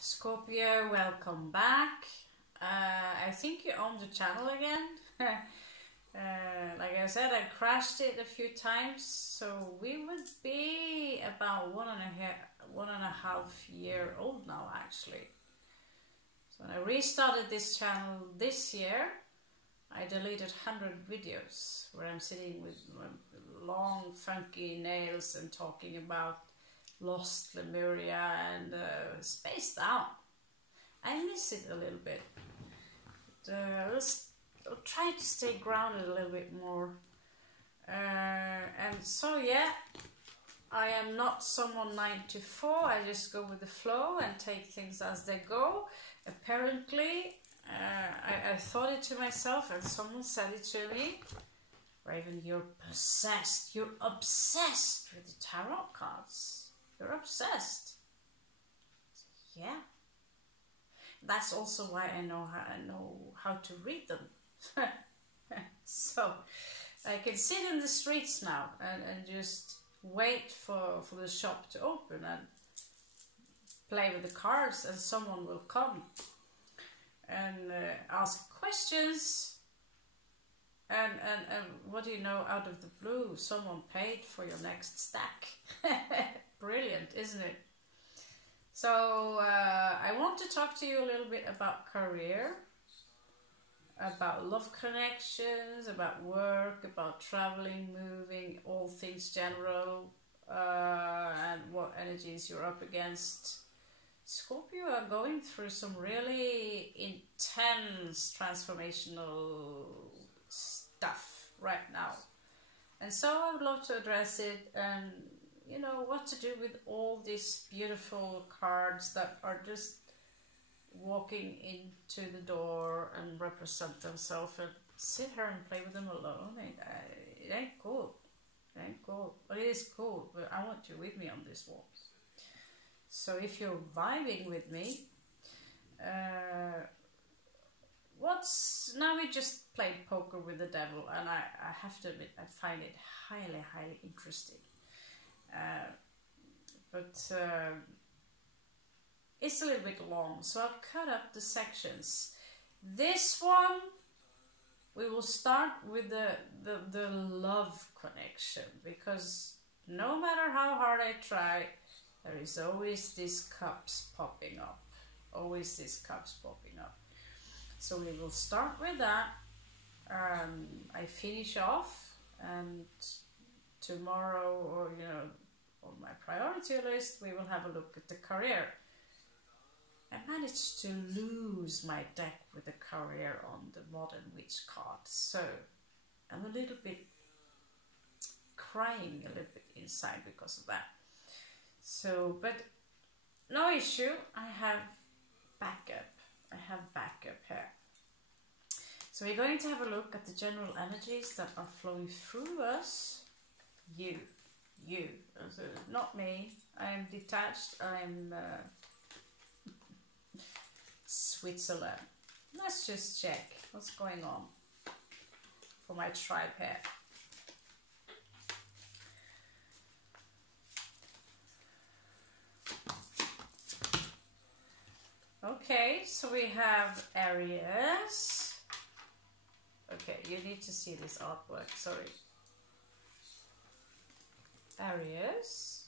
Scorpio, welcome back. I think you own the channel again. Like I said, I crashed it a few times, so we would be about one and a half year old now, actually. So when I restarted this channel this year, I deleted 100 videos where I'm sitting with long funky nails and talking about lost Lemuria and spaced out. I miss it a little bit. But, I'll try to stay grounded a little bit more. And so yeah, I am not someone 9 to 4. I just go with the flow and take things as they go. Apparently, I thought it to myself and someone said it to me. Raven, you're possessed. You're obsessed with the tarot cards. You're obsessed. Yeah. That's also why I know how to read them. So I can sit in the streets now and just wait for the shop to open and play with the cards, and someone will come and ask questions. And what do you know, out of the blue, someone paid for your next stack. Brilliant, isn't it? So I want to talk to you a little bit about career, about love connections, about work, about traveling, moving, all things general, and what energies you're up against. Scorpio are going through some really intense transformational stuff right now, and so I would love to address it, and you know what to do with all these beautiful cards that are just walking into the door and represent themselves, and sit here and play with them alone. It ain't cool. It ain't cool. But it is cool. But I want you with me on this walk. So if you're vibing with me, now we just played poker with the devil, and I have to admit I find it highly interesting. But it's a little bit long, so I'll cut up the sections. This one, we will start with the love connection, because no matter how hard I try, there is always these cups popping up. Always these cups popping up. So we will start with that. I finish off, and tomorrow, or on my priority list, we will have a look at the career. I managed to lose my deck with the career on the Modern Witch card, so I'm a little bit crying a little bit inside because of that. So, but no issue, I have backup. I have backup here. So we're going to have a look at the general energies that are flowing through us. You. So not me. I am detached. I'm Switzerland. Let's just check what's going on for my tribe here. Okay, so we have Aries. Okay, you need to see this artwork, sorry. Aries.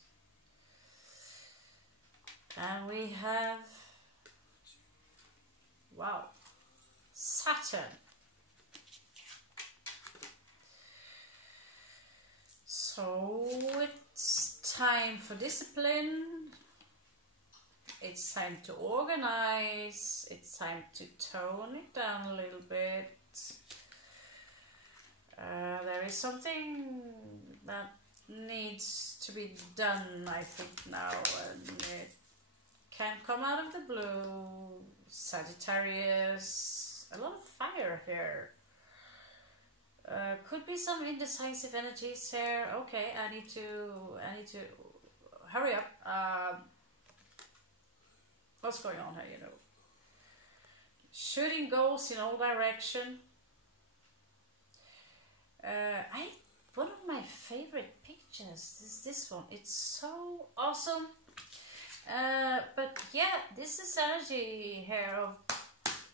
And we have, wow, Saturn. So it's time for discipline. It's time to organize. It's time to tone it down a little bit. There is something that needs to be done, I think, now, and it can come out of the blue. Sagittarius, a lot of fire here. Could be some indecisive energies here. Okay, I need to hurry up. What's going on here, Shooting goals in all direction. One of my favorite pictures is this one. It's so awesome. But yeah, this is energy here of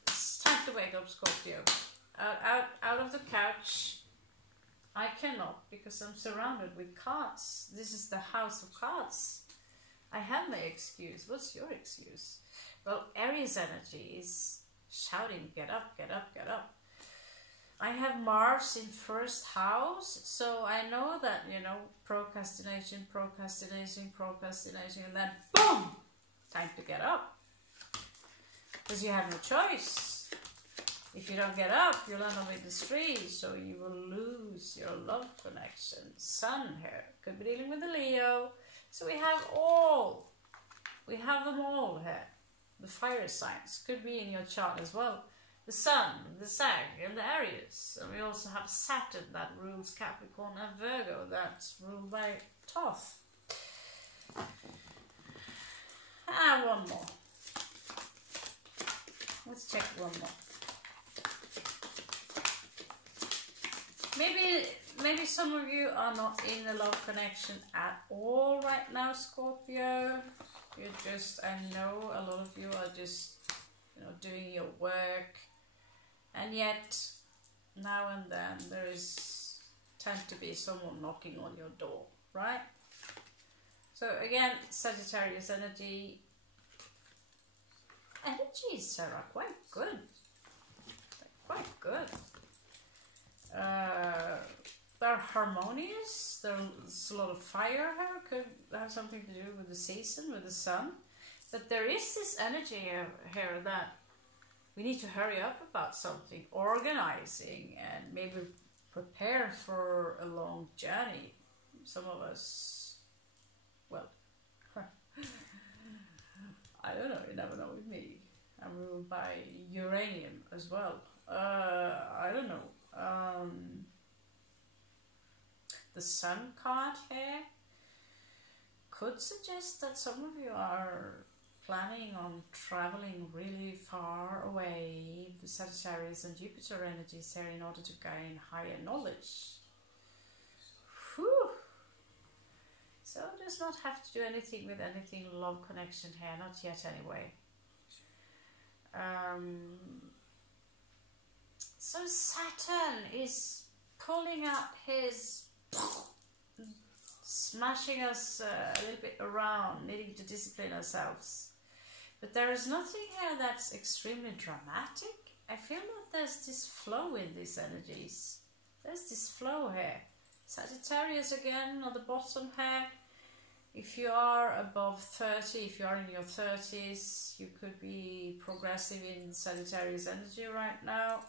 it's time to wake up, Scorpio. Out of the couch. I cannot because I'm surrounded with cards. This is the house of cards. I have my excuse. What's your excuse? Well, Aries energy is shouting, get up, get up, get up. I have Mars in first house, so I know that, you know, procrastination, procrastination, procrastination, and then boom, time to get up. Because you have no choice. If you don't get up, you'll end up in the street, so you will lose your love connection. Sun here, could be dealing with the Leo. So we have them all here. The fire signs could be in your chart as well. The Sun, the Sag, and the Aries. And we also have Saturn that rules Capricorn and Virgo that's ruled by Thoth. One more. Let's check one more. Maybe some of you are not in a love connection at all right now, Scorpio. You're just, I know a lot of you are just, you know, doing your work. And yet, now and then, there is tend to be someone knocking on your door, right? So again, Sagittarius energy. Energies are quite good. Quite good. They're harmonious. There's a lot of fire here. Could have something to do with the season, with the sun. But there is this energy here that we need to hurry up about something, organizing, and maybe prepare for a long journey. Some of us, well, I don't know, you never know with me. I'm ruled by uranium as well. I don't know. The sun card here could suggest that some of you are planning on traveling really far away. The Sagittarius and Jupiter energies here in order to gain higher knowledge. Whew. So does not have to do anything with anything love connection here, not yet anyway. So Saturn is pulling up his, smashing us a little bit around, needing to discipline ourselves. But there is nothing here that's extremely dramatic. I feel that there's this flow in these energies. There's this flow here. Sagittarius again on the bottom here. If you are above 30, if you are in your 30s, you could be progressive in Sagittarius energy right now.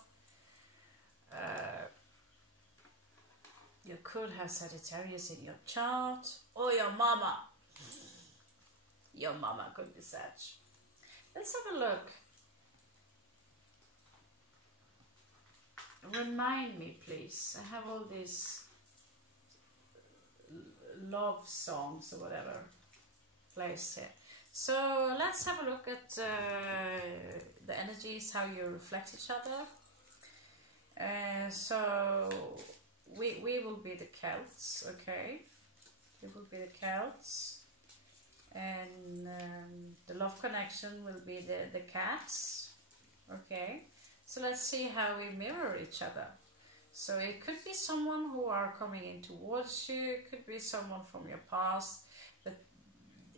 You could have Sagittarius in your chart, or your mama. Your mama could be Sag. Let's have a look. Remind me, please. I have all these love songs or whatever placed here. So let's have a look at the energies, how you reflect each other. So we will be the Celts, okay? We will be the Celts, and the love connection will be the cats, okay? So let's see how we mirror each other. So it could be someone who are coming in towards you, it could be someone from your past, but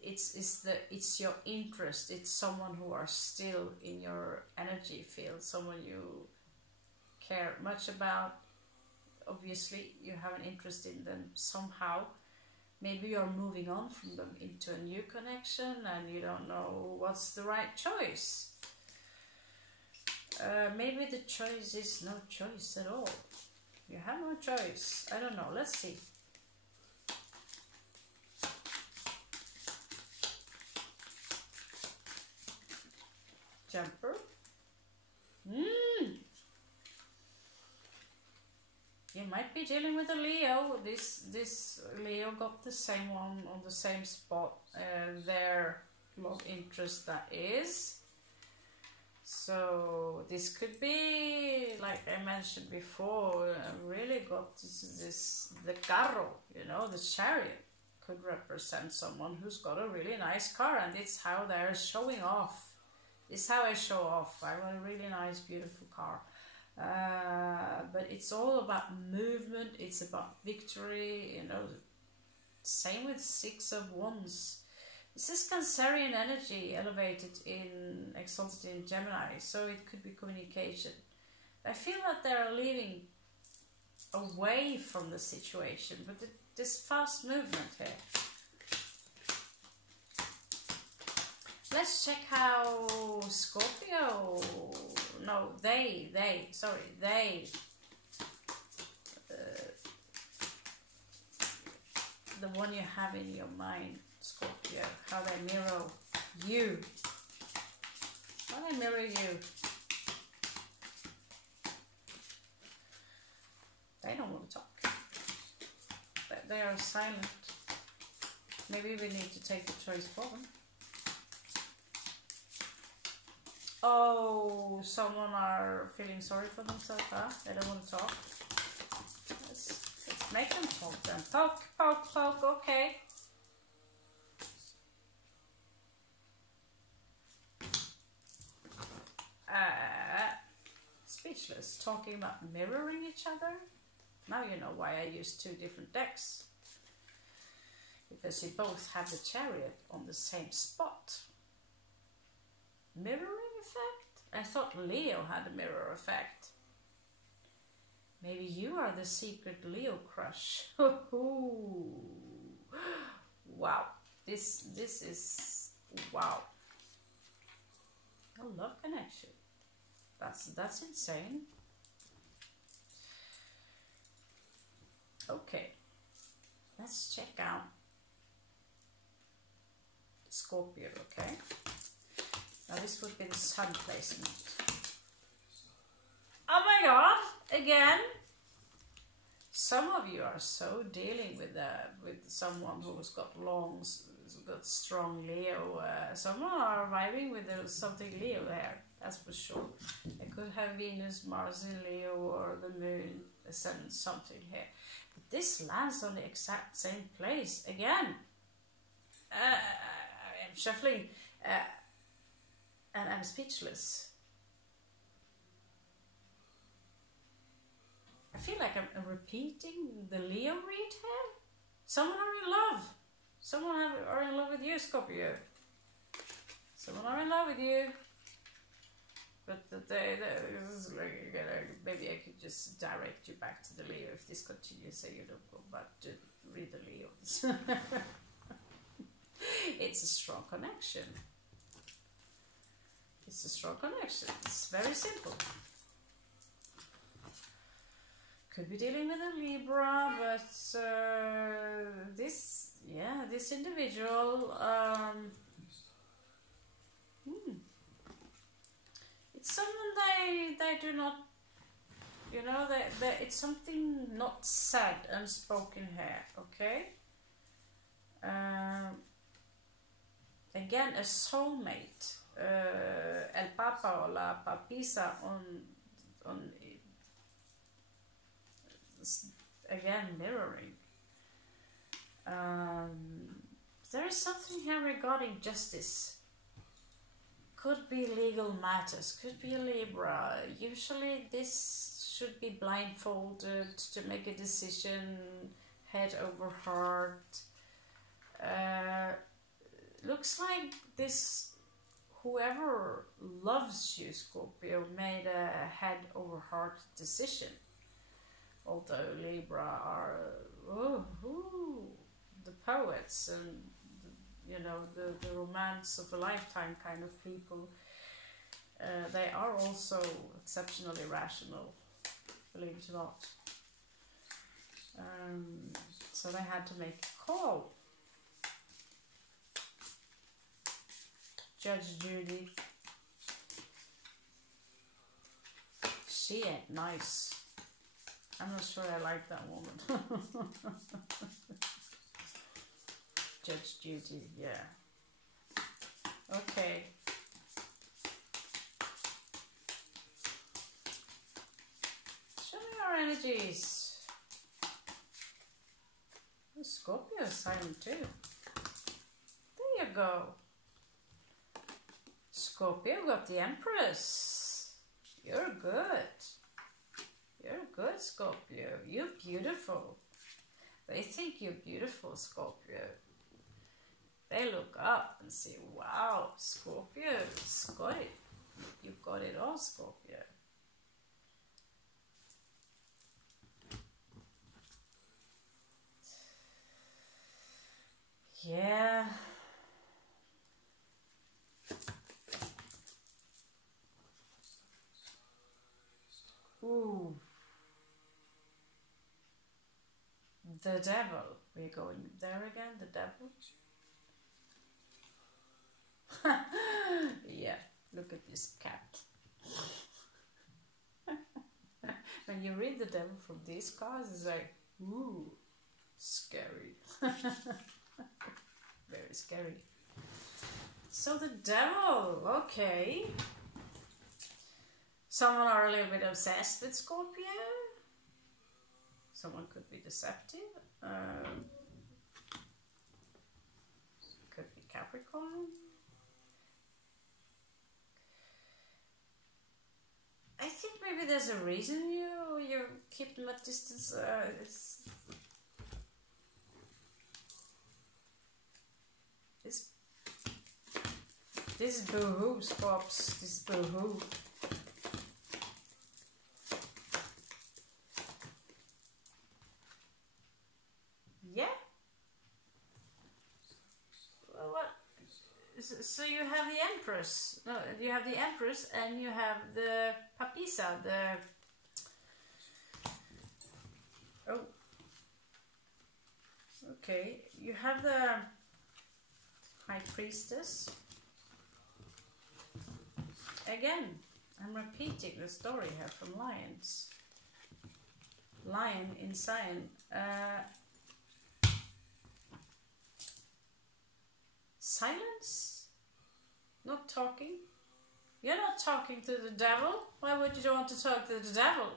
it's your interest, it's someone who are still in your energy field, someone you care much about. Obviously you have an interest in them somehow. Maybe you're moving on from them into a new connection and you don't know what's the right choice. Maybe the choice is no choice at all. You have no choice. I don't know. Let's see. Jumper. You might be dealing with a Leo. This Leo got the same one on the same spot. Their love interest, that is. So this could be, like I mentioned before, really got the carro, you know, the chariot could represent someone who's got a really nice car, and it's how they're showing off. It's how I show off. I want a really nice, beautiful car. But it's all about movement. It's about victory, you know. Same with Six of Wands. This is Cancerian energy elevated in, exalted in Gemini, so it could be communication. I feel that they're leaving away from the situation, but this fast movement here. Let's check how Scorpio, no, they, the one you have in your mind, Scorpio, how they mirror you. How they mirror you. They don't want to talk. They are silent. Maybe we need to take the choice for them. Oh, someone are feeling sorry for themselves, huh? They don't want to talk. Let's make them talk then. Poke, poke, poke, okay. Speechless, talking about mirroring each other. Now you know why I use two different decks. Because you both have the Chariot on the same spot. Mirroring effect? I thought Leo had a mirror effect. Maybe you are the secret Leo crush. Wow. This is wow. A love connection. That's insane. Okay. Let's check out Scorpio, okay? Now this would be the sun placement. Oh my god! Again! Some of you are so dealing with someone who's got strong Leo. Some are vibing with something Leo there, that's for sure. It could have Venus, Mars in Leo, or the Moon, Ascendant, something here. But this lands on the exact same place again. I'm shuffling, and I'm speechless. I feel like I'm repeating the Leo read here. Someone are in love. Someone are in love with you, Scorpio. Someone are in love with you. But maybe I could just direct you back to the Leo if this continues, so you don't go back to read the Leos. It's a strong connection. It's a strong connection. It's very simple. Could be dealing with a Libra, but this individual, it's someone they do not, you know, it's something not said, unspoken here, okay? Again, a soulmate, el papa or la papisa on again mirroring. There is something here regarding justice. Could be legal matters, could be a Libra. Usually this should be blindfolded to make a decision, head over heart. Looks like this, whoever loves you, Scorpio, made a head over heart decision. Although Libra are the poets and you know the romance of a lifetime kind of people, they are also exceptionally rational, believe it or not. So they had to make a call. Judge Judy. She ain't nice. I'm not sure I like that woman. Judge Judy, yeah. Okay. Show me your energies. Scorpio sign too. There you go. Scorpio got the Empress. You're good. You're good, Scorpio. You're beautiful. They think you're beautiful, Scorpio. They look up and say, wow, Scorpio's got it. You've got it all, Scorpio. Yeah. Ooh. The devil. We're going there again, the devil. Yeah, look at this cat. When you read the devil from these cards, it's like, ooh, scary. Very scary. So the devil, okay. Someone are a little bit obsessed with Scorpio. Someone could be deceptive. Could be Capricorn. I think maybe there's a reason you keep them at distance. This is boo-hoo, Scorps. This is boo-hoo. Yeah. Well, what? So you have the Empress. No, you have the Empress and you have the Papisa. Oh. Okay. You have the High Priestess. Again, I'm repeating the story here from Lions. Lion in sign. Silence? Not talking? You're not talking to the devil? Why would you want to talk to the devil?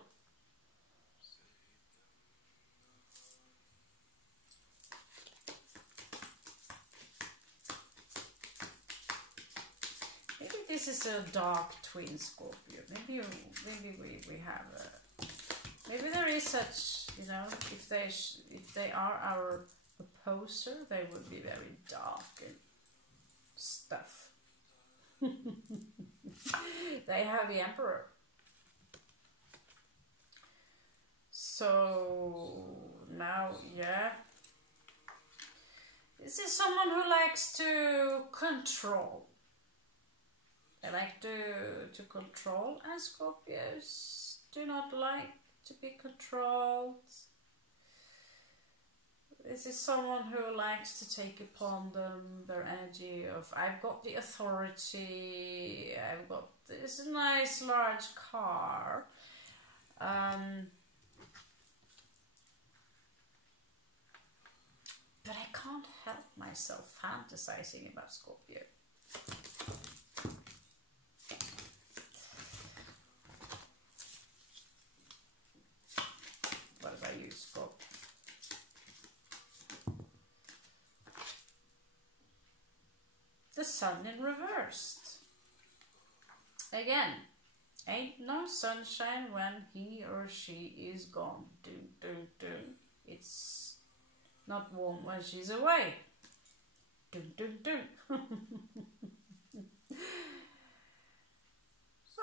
Maybe this is a dark twin Scorpio. Maybe we have a... Maybe there is such, you know, if they are our opposer, they would be very dark and stuff. They have the Emperor. So now, yeah. This is someone who likes to control. They like to control, and Scorpios do not like to be controlled. This is someone who likes to take upon them their energy of, I've got the authority, I've got this nice large car. But I can't help myself fantasizing about Scorpio. What about you, Scorpio? The sun in reversed. Again, ain't no sunshine when he or she is gone. Doom, doom, doom. It's not warm when she's away. Doom, doom, doom.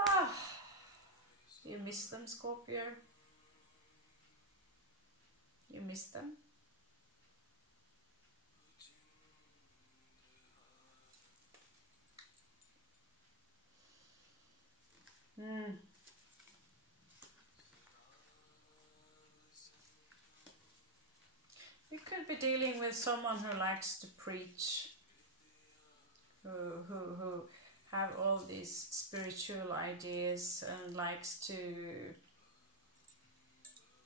Ah, you miss them, Scorpio? You miss them? We could be dealing with someone who likes to preach, who have all these spiritual ideas and likes to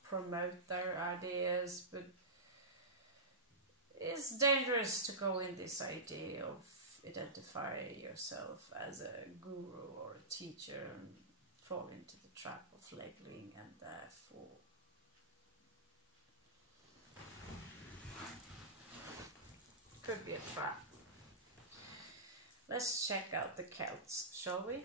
promote their ideas, but it's dangerous to go in this idea of identify yourself as a guru or a teacher and fall into the trap of labeling, and therefore Could be a trap. Let's check out the Celts, shall we?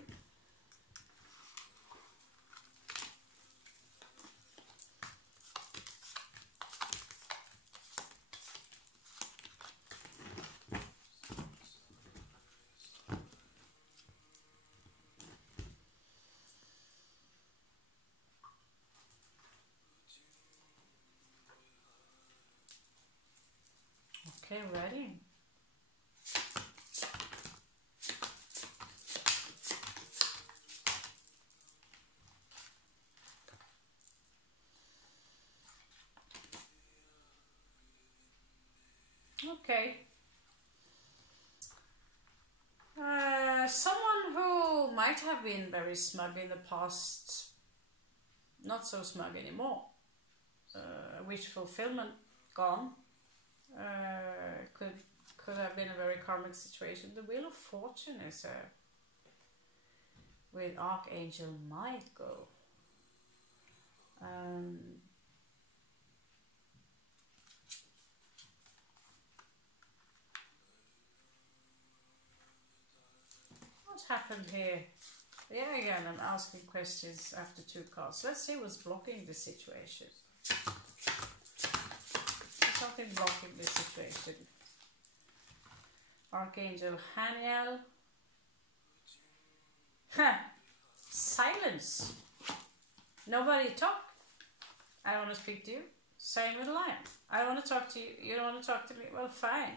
Okay, ready. Okay. Someone who might have been very smug in the past, not so smug anymore. Wish fulfillment gone. Could have been a very karmic situation. The Wheel of Fortune is with Archangel Michael. What happened here? Yeah, again, I'm asking questions after 2 cards. Let's see what's blocking this situation. Something blocking this situation. Archangel Haniel. Silence. Nobody talk. I want to speak to you. Same with Lion. I want to talk to you. You don't want to talk to me? Well, fine.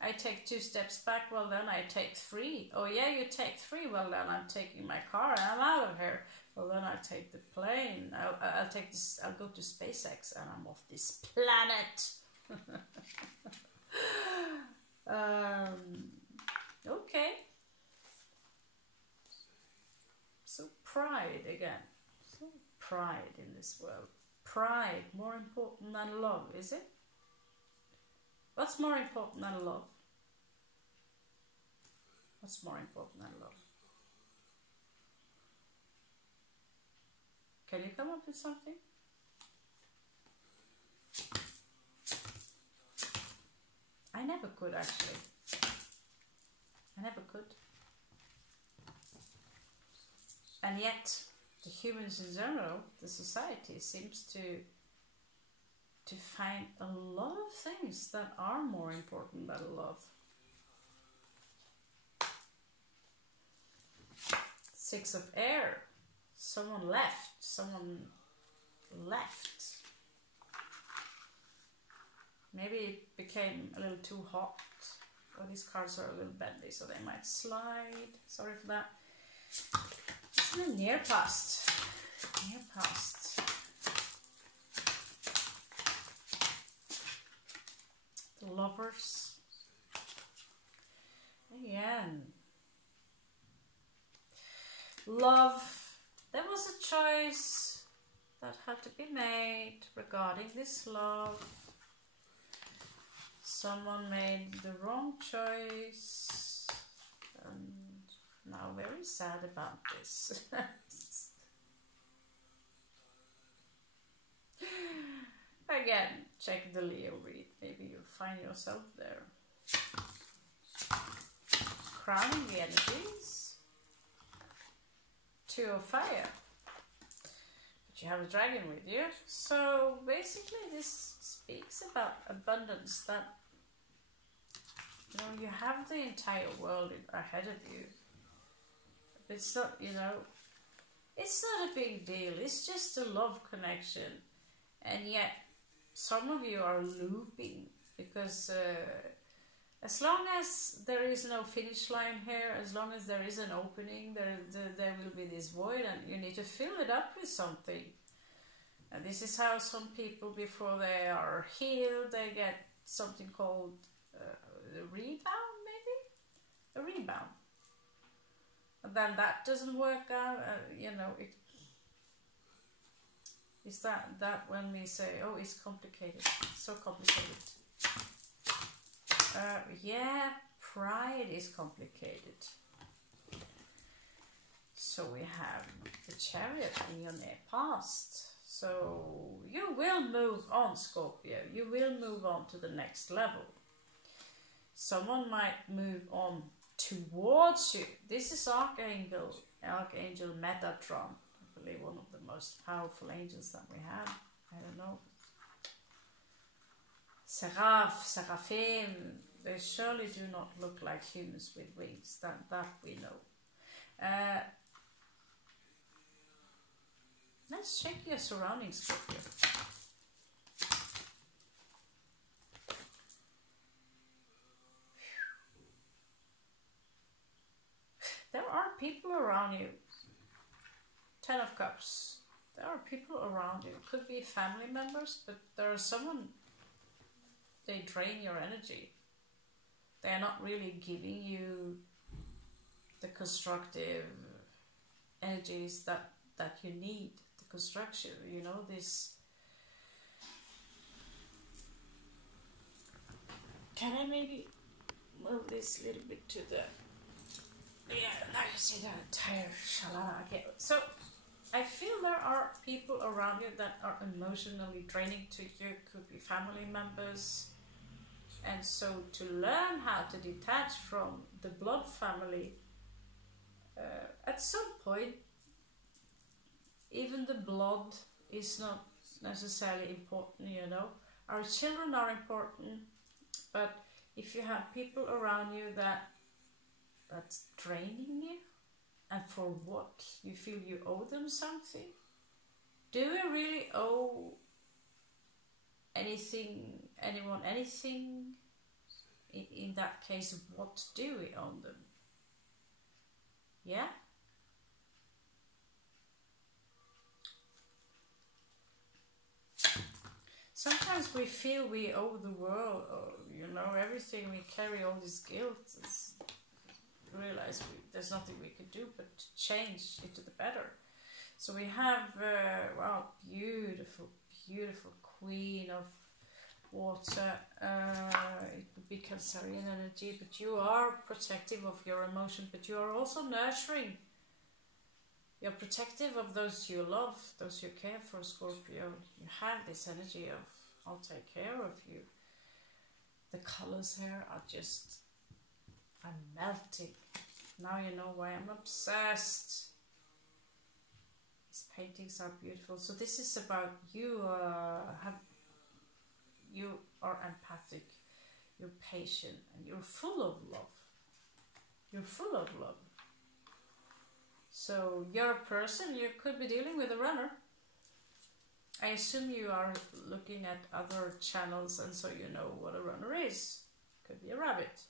I take 2 steps back. Well, then I take 3. Oh, yeah, you take 3. Well, then I'm taking my car and I'm out of here. Well, then I take the plane. I'll take this. I'll go to SpaceX and I'm off this planet. Okay. So pride again. So pride in this world. Pride more important than love, is it? What's more important than love? What's more important than love? Can you come up with something? I never could, actually. I never could. And yet, the humans in general, the society, seems to find a lot of things that are more important than love. 6 of Air. Someone left. Someone left. Maybe it became a little too hot. Or these cards are a little bendy, so they might slide. Sorry for that. It's in the near past. Near past. The Lovers. Again. Love. There was a choice that had to be made regarding this love. Someone made the wrong choice and now very sad about this. Again, check the Leo read. Maybe you'll find yourself there. Crowning the energies. 2 of Fire. But you have a dragon with you. So basically this speaks about abundance, that you know, you have the entire world ahead of you. It's not, you know, it's not a big deal. It's just a love connection. And yet, some of you are looping because as long as there is no finish line here, as long as there is an opening, there will be this void and you need to fill it up with something. And this is how some people, before they are healed, they get something called a rebound, maybe? A rebound. And then that doesn't work out, you know, is that when we say, oh, it's complicated, so complicated. Yeah, pride is complicated. So we have the Chariot in your near past. So you will move on, Scorpio. You will move on to the next level. someone might move on towards you. This is Archangel Metatron, I believe one of the most powerful angels that we have. I don't know. Seraphim, they surely do not look like humans with wings, that we know. Let's check your surroundings, Scorpio. There are people around you. 10 of Cups. There are people around you. Could be family members, but there are someone, they drain your energy. They are not really giving you the constructive energies that you need. The construction, you know, this. Can I maybe move this a little bit to the... Yeah, now you see the entire shalala again. So, I feel there are people around you that are emotionally draining to you. Could be family members. And so, to learn how to detach from the blood family, at some point, even the blood is not necessarily important, you know. Our children are important, but if you have people around you that's draining you, and for what? You feel you owe them something? Do we really owe anyone anything? In that case, what do we owe them? Yeah? Sometimes we feel we owe the world, or, you know, everything. We carry all this guilt. Realize there's nothing we can do but to change it to the better. So we have, wow, beautiful, beautiful Queen of Water. It would be Cancerian energy, but you are protective of your emotion, but you are also nurturing. You're protective of those you love, those you care for, Scorpio. You have this energy of, I'll take care of you. The colors here are just, I'm melting. Now you know why I'm obsessed. These paintings are beautiful. So this is about you. You are empathic. You're patient, and you're full of love. You're full of love. So you're a person. You could be dealing with a runner. I assume you are looking at other channels, and so you know what a runner is. Could be a rabbit.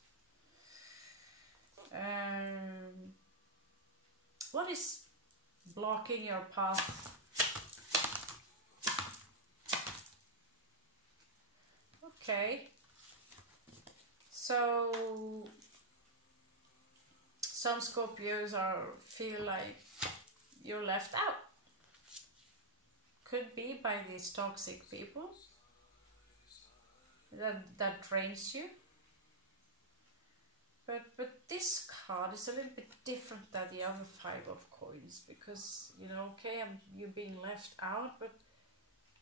What is blocking your path? Okay. So some Scorpios feel like you're left out. Could be by these toxic people that drains you. But this card is a little bit different than the other 5 of coins, because, you know, okay, you're being left out, but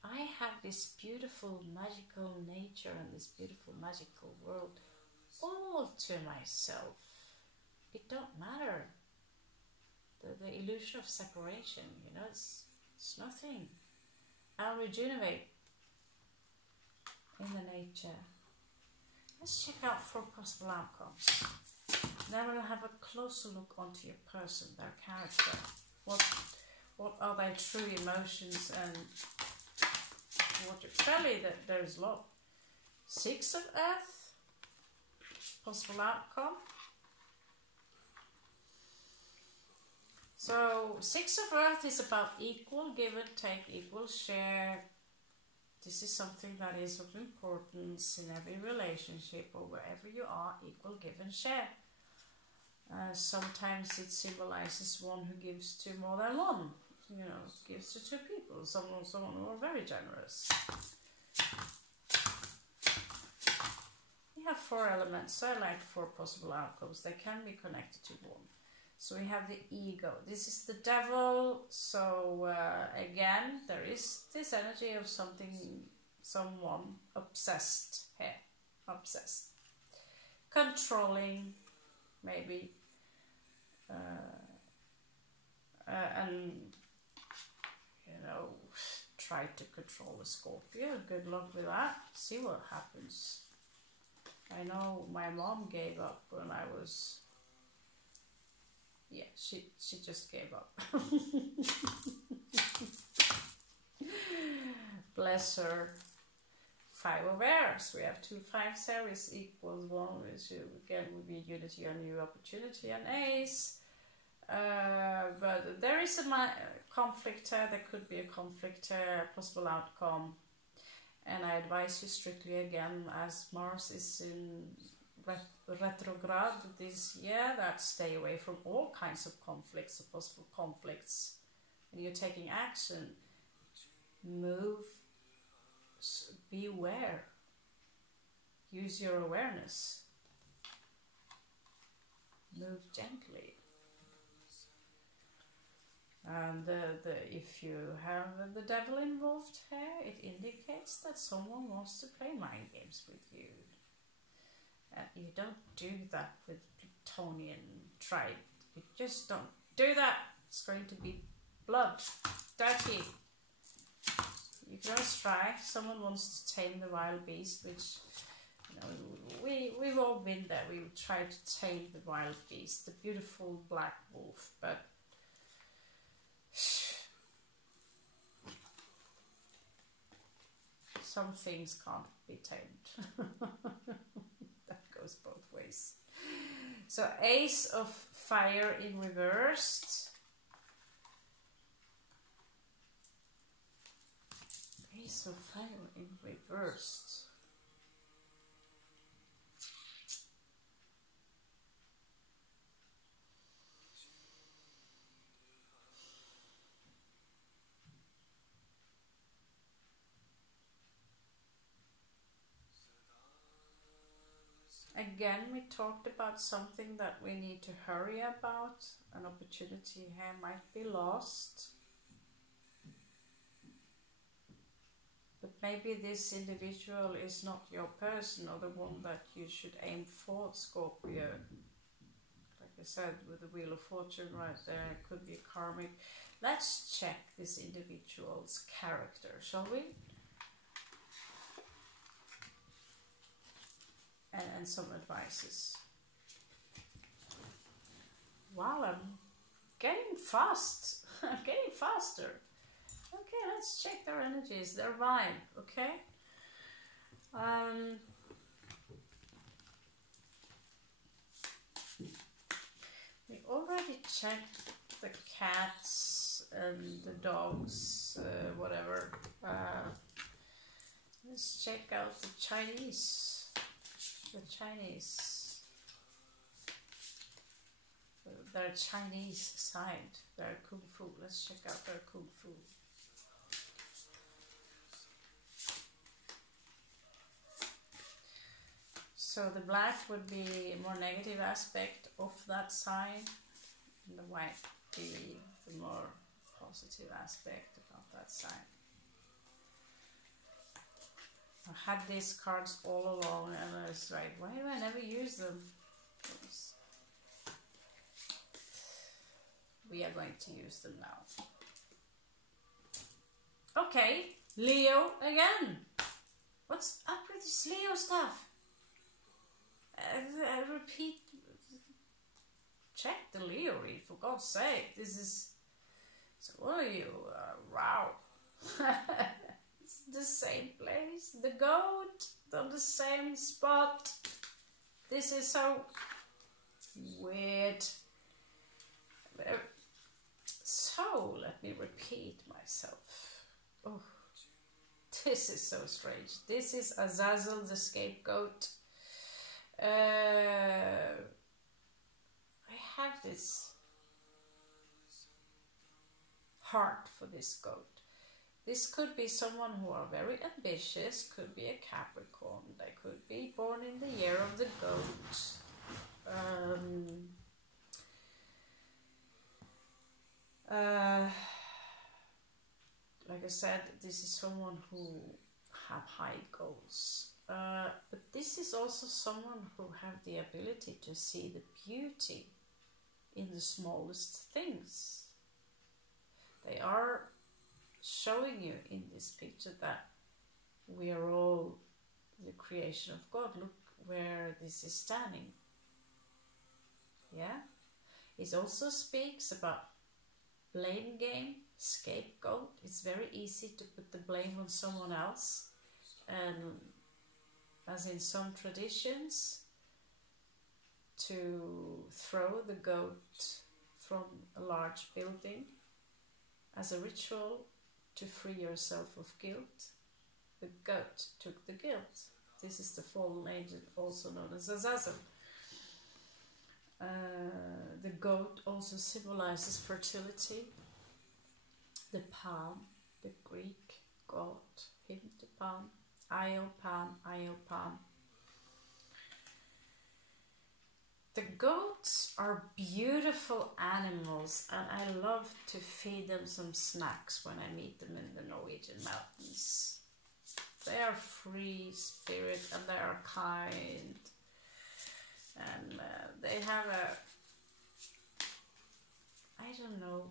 I have this beautiful magical nature and this beautiful magical world all to myself. It don't matter. The illusion of separation, you know, it's nothing. I'll regenerate in the nature. Let's check out 4 possible outcomes. Then we'll have a closer look onto your person, their character. What are their true emotions, and what you tell you that there's love. 6 of Earth, possible outcome. So 6 of Earth is about equal give and take, equal share. This is something that is of importance in every relationship or wherever you are, equal give and share. Sometimes it symbolizes one who gives to more than one. You know, gives to 2 people, someone who are very generous. We have 4 elements. I like 4 possible outcomes. They can be connected to 1. So we have the ego. This is the devil. So again, there is this energy of someone obsessed here. Obsessed. controlling, maybe, and you know, try to control the Scorpio. Good luck with that. See what happens. I know my mom gave up when I was, yeah, she just gave up. Bless her. 5 of Airs. We have 2 5 series equals 1, which again would be unity and new opportunity and ace. But there is a conflict here. There could be a conflict here, possible outcome. And I advise you strictly again, as Mars is in retrograde this year, that stay away from all kinds of conflicts or possible conflicts. When you're taking action, move, be aware, use your awareness, move gently. And if you have the devil involved here, it indicates that someone wants to play mind games with you. And you don't do that with Plutonian tribe. You just don't do that. It's going to be blood, dirty. You can always try. Someone wants to tame the wild beast, which, you know, we've all been there. We try to tame the wild beast, the beautiful black wolf, but some things can't be tamed. That goes both ways. So Ace of Fire in reversed. Ace of Fire in reversed. Again, we talked about something that we need to hurry about. An opportunity here might be lost. But maybe this individual is not your person or the one that you should aim for, Scorpio. Like I said, with the Wheel of Fortune right there, it could be karmic. Let's check this individual's character, shall we? And some advices. Wow, I'm getting fast. I'm getting faster. Okay, let's check their energies, their vibe, okay? We already checked the cats and the dogs, whatever. Let's check out the Chinese. The Chinese. Their Chinese side, their Kung Fu. Let's check out their Kung Fu. So the black would be a more negative aspect of that sign, and the white be the more positive aspect of that sign. I had these cards all along and I was like, why do I never use them? Oops. We are going to use them now. Okay, Leo again. What's up with this Leo stuff? I repeat, check the Leo read, for God's sake. This is, so what are you, wow. It's the same place, the goat on the same spot. This is so weird. So, let me repeat myself. Oh, this is so strange. This is Azazel the scapegoat. I have this heart for this goat. This could be someone who are very ambitious, could be a Capricorn, they could be born in the year of the goat. Like I said, this is someone who have high goals. But this is also someone who have the ability to see the beauty in the smallest things. They are showing you in this picture that we are all the creation of God. Look where this is standing. Yeah? It also speaks about blame game, scapegoat. It's very easy to put the blame on someone else. And as in some traditions, to throw the goat from a large building as a ritual to free yourself of guilt. The goat took the guilt. This is the fallen angel, also known as Azazel. The goat also symbolizes fertility. The palm, the Greek god, him, the palm, Io palm. The goats are beautiful animals, and I love to feed them some snacks when I meet them in the Norwegian mountains. They are free spirit and they are kind, and they have a, I don't know,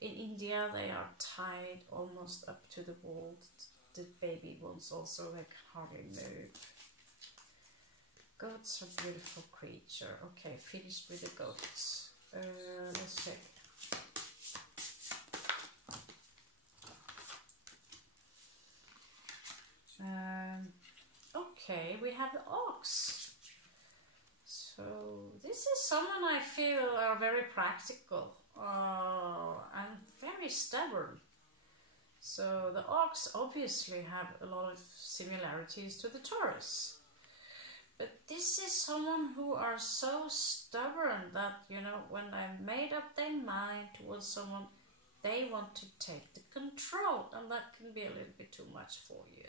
in India they are tied almost up to the wall. The baby ones also, they can hardly move. Goats are a beautiful creature. Okay, finished with the goats. Let's check. Okay, we have the ox. So this is someone I feel are very practical and very stubborn. So the ox obviously have a lot of similarities to the Taurus. But this is someone who are so stubborn that, you know, when they've made up their mind towards someone, they want to take the control, and that can be a little bit too much for you.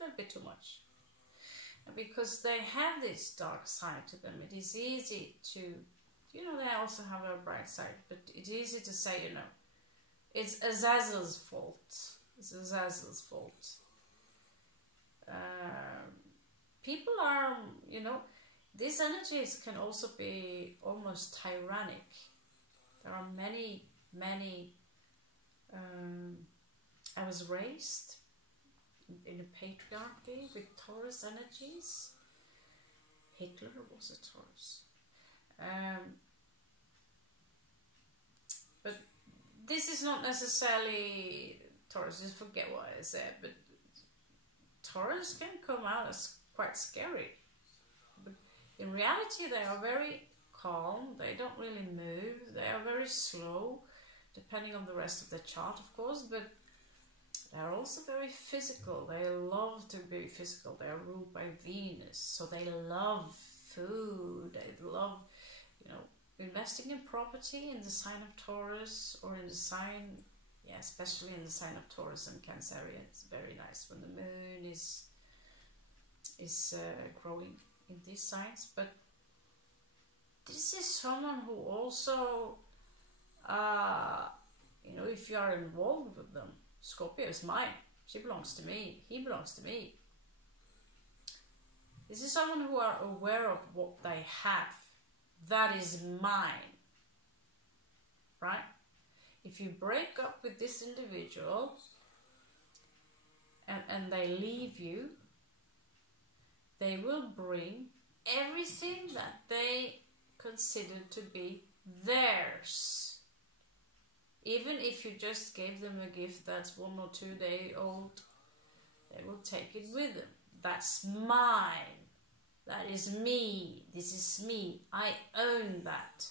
A little bit too much. And because they have this dark side to them, it is easy to, you know, they also have a bright side, but it's easy to say, you know, it's Azazel's fault. It's Azazel's fault. People are, you know, these energies can also be almost tyrannic. There are many, I was raised in a patriarchy with Taurus energies. Hitler was a Taurus. But this is not necessarily Taurus, just forget what I said, but Taurus can come out as quite scary. But in reality, they are very calm, they don't really move, they are very slow, depending on the rest of the chart, of course, but they are also very physical. They love to be physical. They are ruled by Venus, so they love food, they love, you know, investing in property in the sign of Taurus, or in the sign, yeah, especially in the sign of Taurus and Cancerian. It's very nice when the moon is growing in these signs. But this is someone who also, you know, if you are involved with them, Scorpio is mine, she belongs to me, he belongs to me. This is someone who are aware of what they have. That is mine, right? If you break up with this individual and they leave you, they will bring everything that they consider to be theirs. Even if you just gave them a gift that's 1 or 2 days old, they will take it with them. That's mine. That is me. This is me. I own that.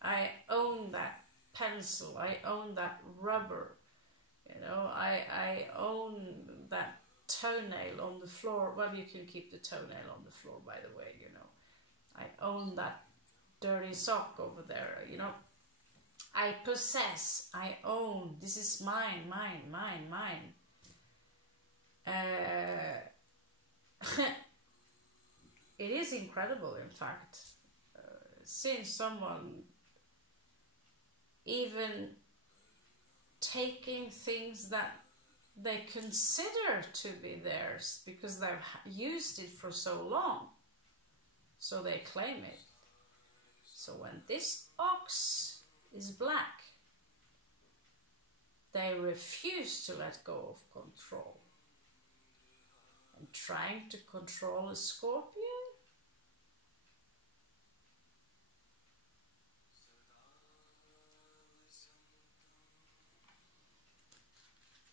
I own that pencil. I own that rubber. You know, I own that toenail on the floor. Well, you can keep the toenail on the floor, by the way, you know. I own that dirty sock over there, you know. I possess, I own, this is mine, mine. It is incredible, in fact, seeing someone even taking things that they consider to be theirs because they've used it for so long. So they claim it. So when this ox is black, they refuse to let go of control. And trying to control a scorpion?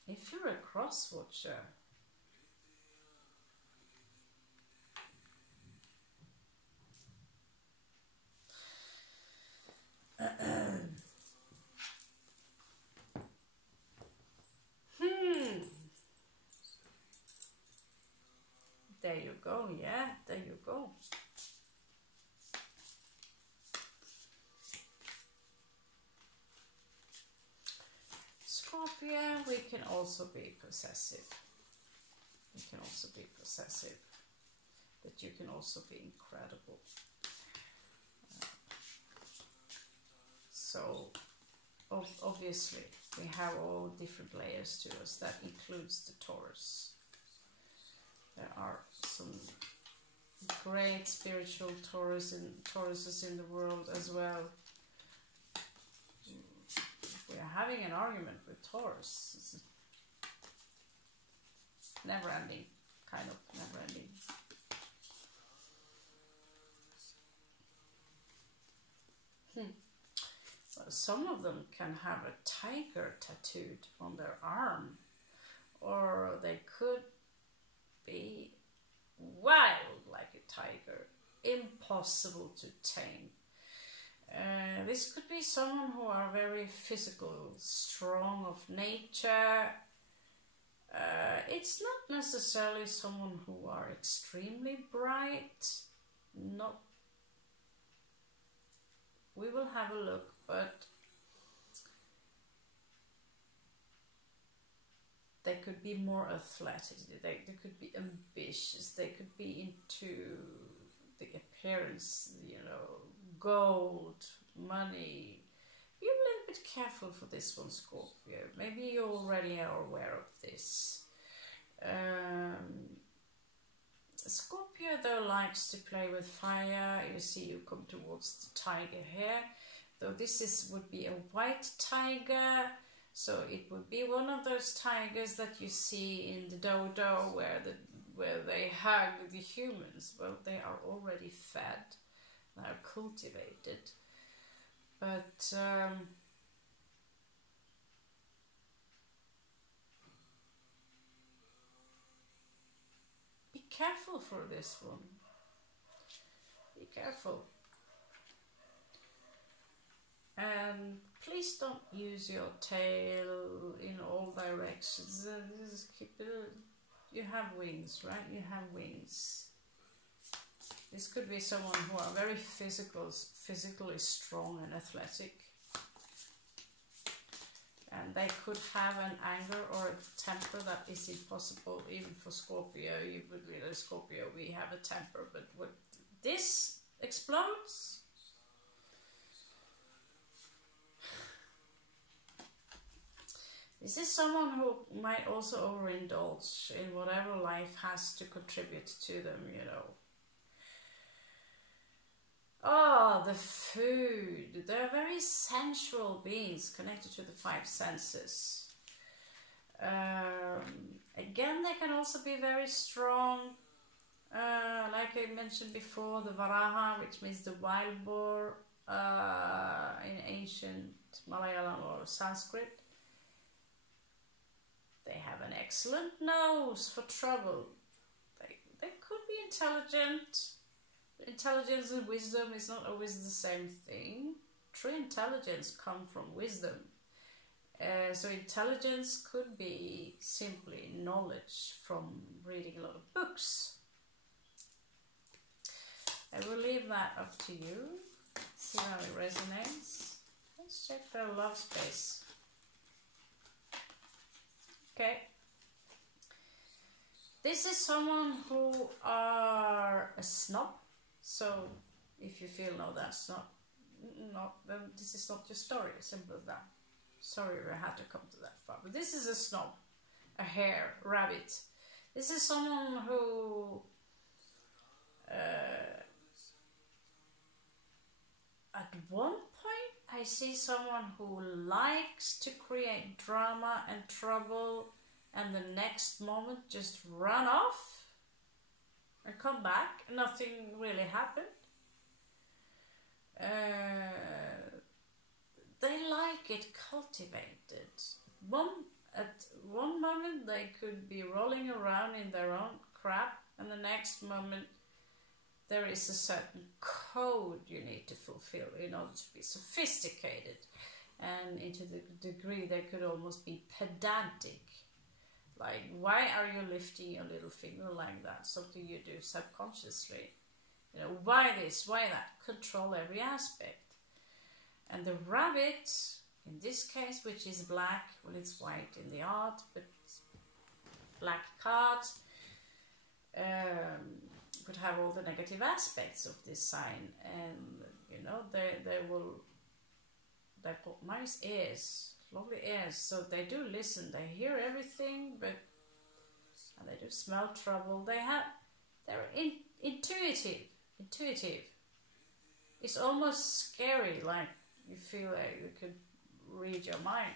If you're a cross-watcher, there you go, yeah, there you go. Scorpio, we can also be possessive. We can also be possessive, but you can also be incredible. So, obviously, we have all different layers to us. That includes the Taurus. There are some great spiritual Tauruses in the world as well. If we are having an argument with Taurus, it's never ending, kind of never ending. Well, some of them can have a tiger tattooed on their arm, or they could be wild like a tiger, impossible to tame. This could be someone who are very physical, strong of nature. It's not necessarily someone who are extremely bright. Not. We will have a look, but they could be more athletic, they could be ambitious, they could be into the appearance, you know, gold, money. Be a little bit careful for this one, Scorpio. Maybe you already are aware of this. Scorpio though likes to play with fire. You see you come towards the tiger here. Though this would be a white tiger. So it would be one of those tigers that you see in the dodo where they hug the humans. Well, they are already fed, they are cultivated. But be careful for this one. Be careful. And please don't use your tail in all directions. Just keep it. You have wings, right? You have wings. This could be someone who are very physically strong and athletic. And they could have an anger or a temper that is impossible even for Scorpio. You would be a Scorpio, we have a temper, but when this explodes, this is someone who might also overindulge in whatever life has to contribute to them, you know. Oh, the food. They're very sensual beings connected to the five senses. Again, they can also be very strong. Like I mentioned before, the Varaha, which means the wild boar in ancient Malayalam or Sanskrit. They have an excellent nose for trouble. They could be intelligent. Intelligence and wisdom is not always the same thing. True intelligence comes from wisdom. So intelligence could be simply knowledge from reading a lot of books. I will leave that up to you. See how it resonates. Let's check their love space. Okay. This is someone who are a snob. So, if you feel no, that's not, then this is not your story. Simple as that. Sorry, we had to come to that far. But this is a snob. a hare, rabbit. This is someone who at one point I see someone who likes to create drama and trouble, and the next moment just run off and come back. Nothing really happened. They like it cultivated. At one moment they could be rolling around in their own crap, and the next moment there is a certain code you need to fulfill in order to be sophisticated, and into the degree they could almost be pedantic. Like, why are you lifting your little finger like that? Something you do subconsciously. You know, why this, why that? Control every aspect. And the rabbit, in this case, which is black, well, it's white in the art, but black cards, would have all the negative aspects of this sign. And, you know, they've got nice ears, lovely ears, so they do listen, they hear everything, but, and they do smell trouble. They're intuitive. It's almost scary, like you feel like you could read your mind.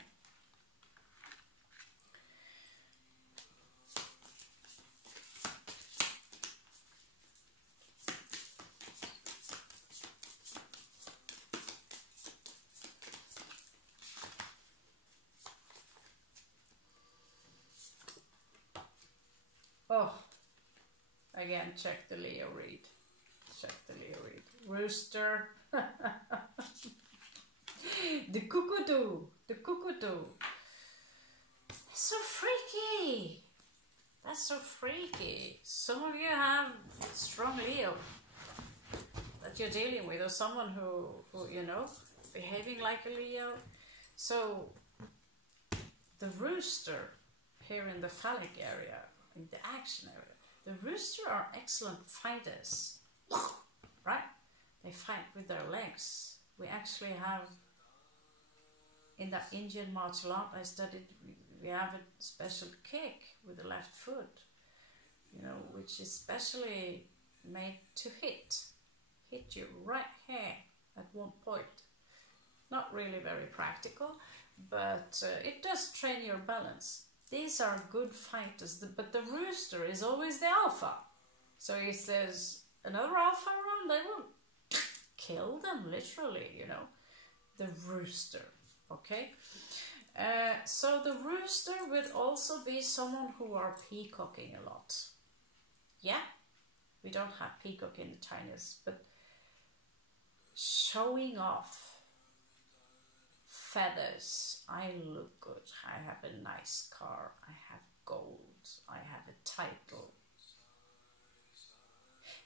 Oh, again, check the Leo read. Rooster. The cuckoo. So freaky. That's so freaky. Some of you have strong Leo that you're dealing with, or someone who you know, behaving like a Leo. So the rooster here in the phallic area, in the action area, the rooster are excellent fighters, right? They fight with their legs. We actually have, in that Indian martial art I studied, we have a special kick with the left foot, you know, which is specially made to hit you right here at one point. Not really very practical, but it does train your balance. These are good fighters, but the rooster is always the alpha. So if there's another alpha around, they will kill them, literally, you know. The rooster, okay? So the rooster would also be someone who are peacocking a lot. Yeah, we don't have peacock in the Chinese, but showing off. Feathers, I look good, I have a nice car, I have gold, I have a title.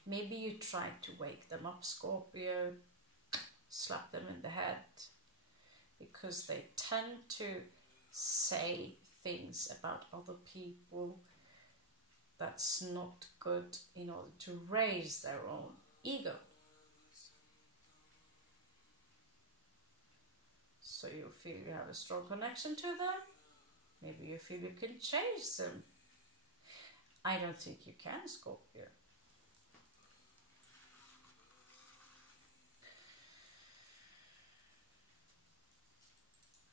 Maybe you try to wake them up, Scorpio, slap them in the head, because they tend to say things about other people that's not good in order to raise their own ego. So you feel you have a strong connection to them. Maybe you feel you can change them. I don't think you can, Scorpio.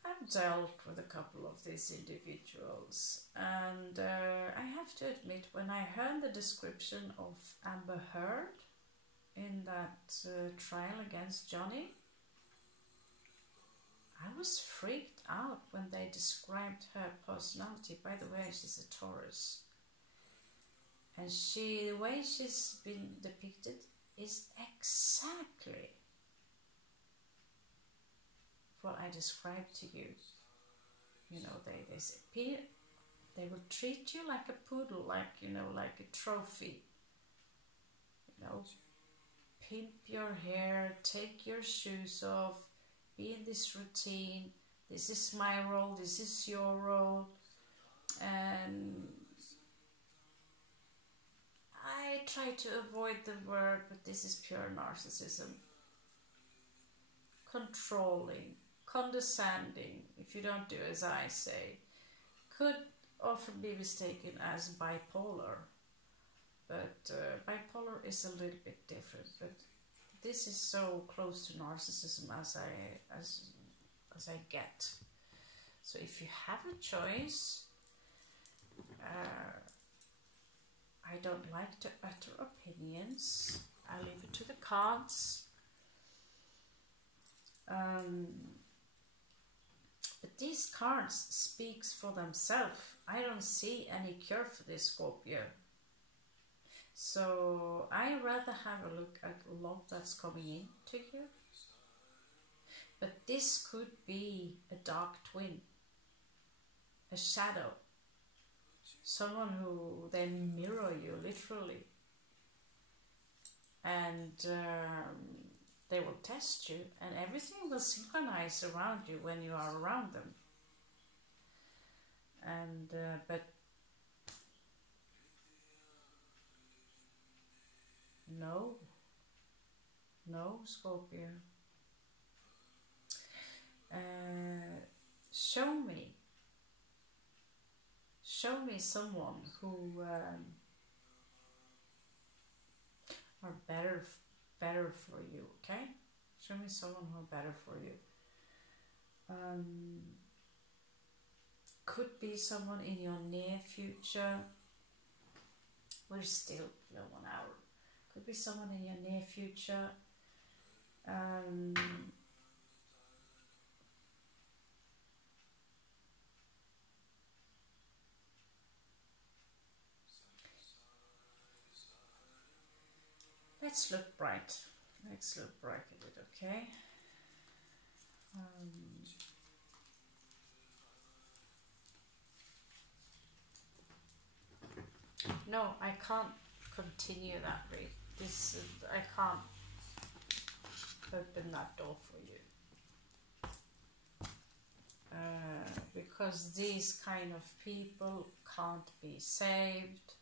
I've dealt with a couple of these individuals, and I have to admit, when I heard the description of Amber Heard in that trial against Johnny, I was freaked out when they described her personality. By the way, she's a Taurus. And the way she's been depicted is exactly what I described to you. You know, they will treat you like a poodle, like, you know, like a trophy. You know, pimp your hair, take your shoes off, be in this routine, this is my role, this is your role. And I try to avoid the word, but this is pure narcissism. Controlling, condescending, if you don't do as I say. Could often be mistaken as bipolar, but bipolar is a little bit different. But this is so close to narcissism as I get. So if you have a choice, I don't like to utter opinions. I leave it to the cards. But these cards speaks for themselves. I don't see any cure for this, Scorpio. So I rather have a look at love that's coming into you. But this could be a dark twin, a shadow, someone who they mirror you literally, and they will test you, and everything will synchronize around you when you are around them. And but no, Scorpio. Show me someone who are better for you, okay? Show me someone who are better for you. Could be someone in your near future. We're still 1 hour. Could be someone in your near future. Let's look bright. Let's look bright at it, okay? No, I can't continue that read. I can't open that door for you. Because these kind of people can't be saved.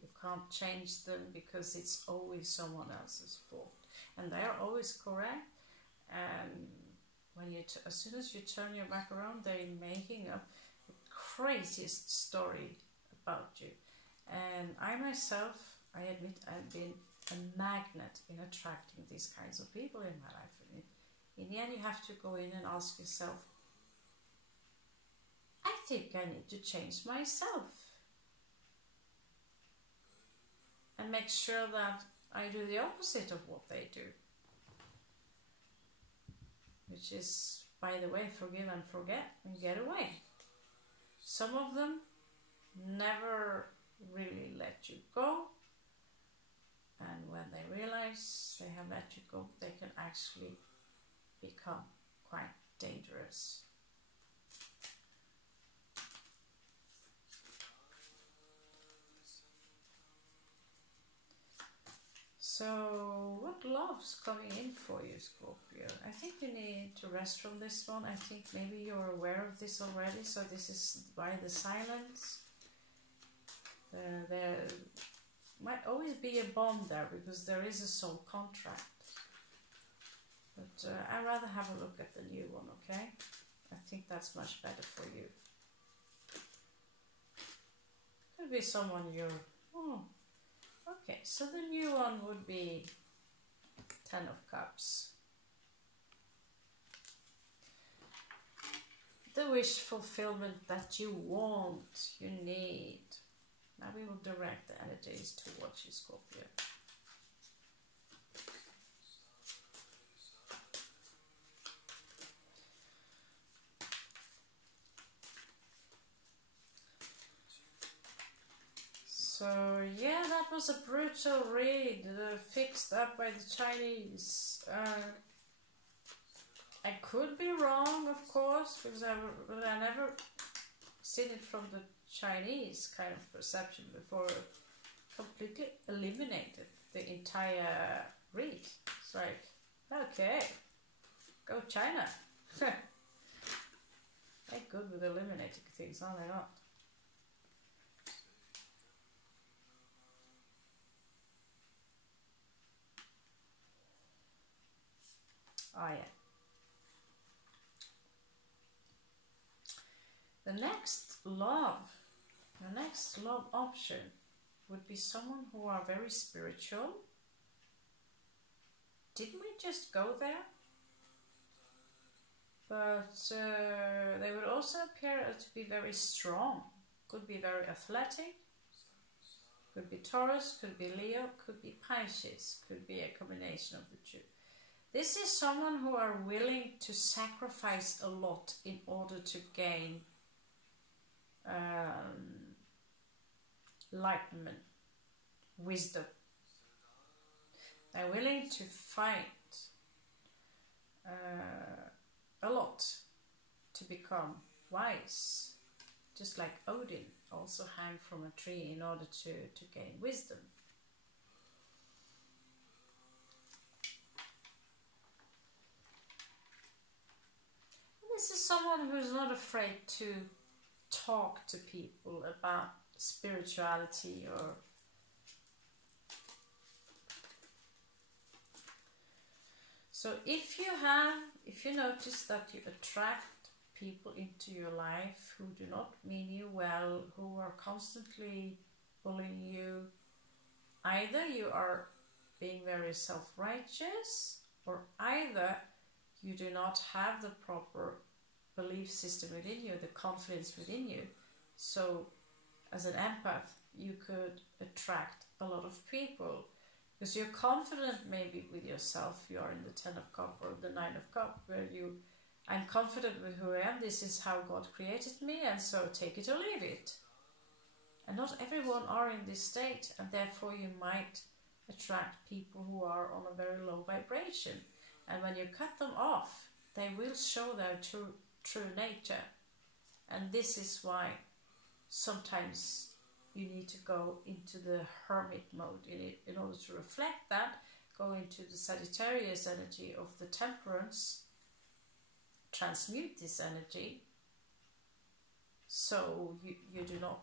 You can't change them because it's always someone else's fault. And they are always correct. And when as soon as you turn your back around, they're making up the craziest story about you. And I myself, I admit, I've been a magnet in attracting these kinds of people in my life. And in the end, you have to go in and ask yourself, I think I need to change myself. And make sure that I do the opposite of what they do. Which is, by the way, forgive and forget and get away. Some of them never really let you go. And when they realize they have let you go, they can actually become quite dangerous. So, what love's coming in for you, Scorpio? I think you need to rest from this one. I think maybe you're aware of this already, so this is by the silence. There might always be a bond there, because there is a soul contract. But I'd rather have a look at the new one, okay? I think that's much better for you. Could be someone you're... Oh. Okay, so the new one would be 10 of Cups. The wish fulfillment that you want, you need. Now we will direct the energies towards you, Scorpio. So yeah, that was a brutal read, fixed up by the Chinese. I could be wrong, of course, because I never seen it from the Chinese kind of perception before. Completely eliminated the entire read. It's like, okay, go China. They're good with eliminating things, are they not? Oh yeah. The next love The next love option would be someone who are very spiritual. Didn't we just go there? But they would also appear to be very strong. Could be very athletic. Could be Taurus, could be Leo, could be Pisces. Could be a combination of the two. This is someone who are willing to sacrifice a lot in order to gain enlightenment, wisdom. They're willing to fight a lot to become wise, just like Odin also hang from a tree in order to gain wisdom. This is someone who's not afraid to talk to people about spirituality or so if you notice that you attract people into your life who do not mean you well, who are constantly bullying you, either you are being very self-righteous, or either you do not have the proper belief system within you, the confidence within you. So as an empath, you could attract a lot of people because you're confident maybe with yourself. You are in the 10 of Cup or the 9 of Cup, where I'm confident with who I am. This is how God created me, and so take it or leave it. And not everyone are in this state, and therefore you might attract people who are on a very low vibration. And when you cut them off, they will show their true nature. And this is why sometimes you need to go into the hermit mode in order to reflect that, go into the Sagittarius energy of the Temperance, transmute this energy, so you do not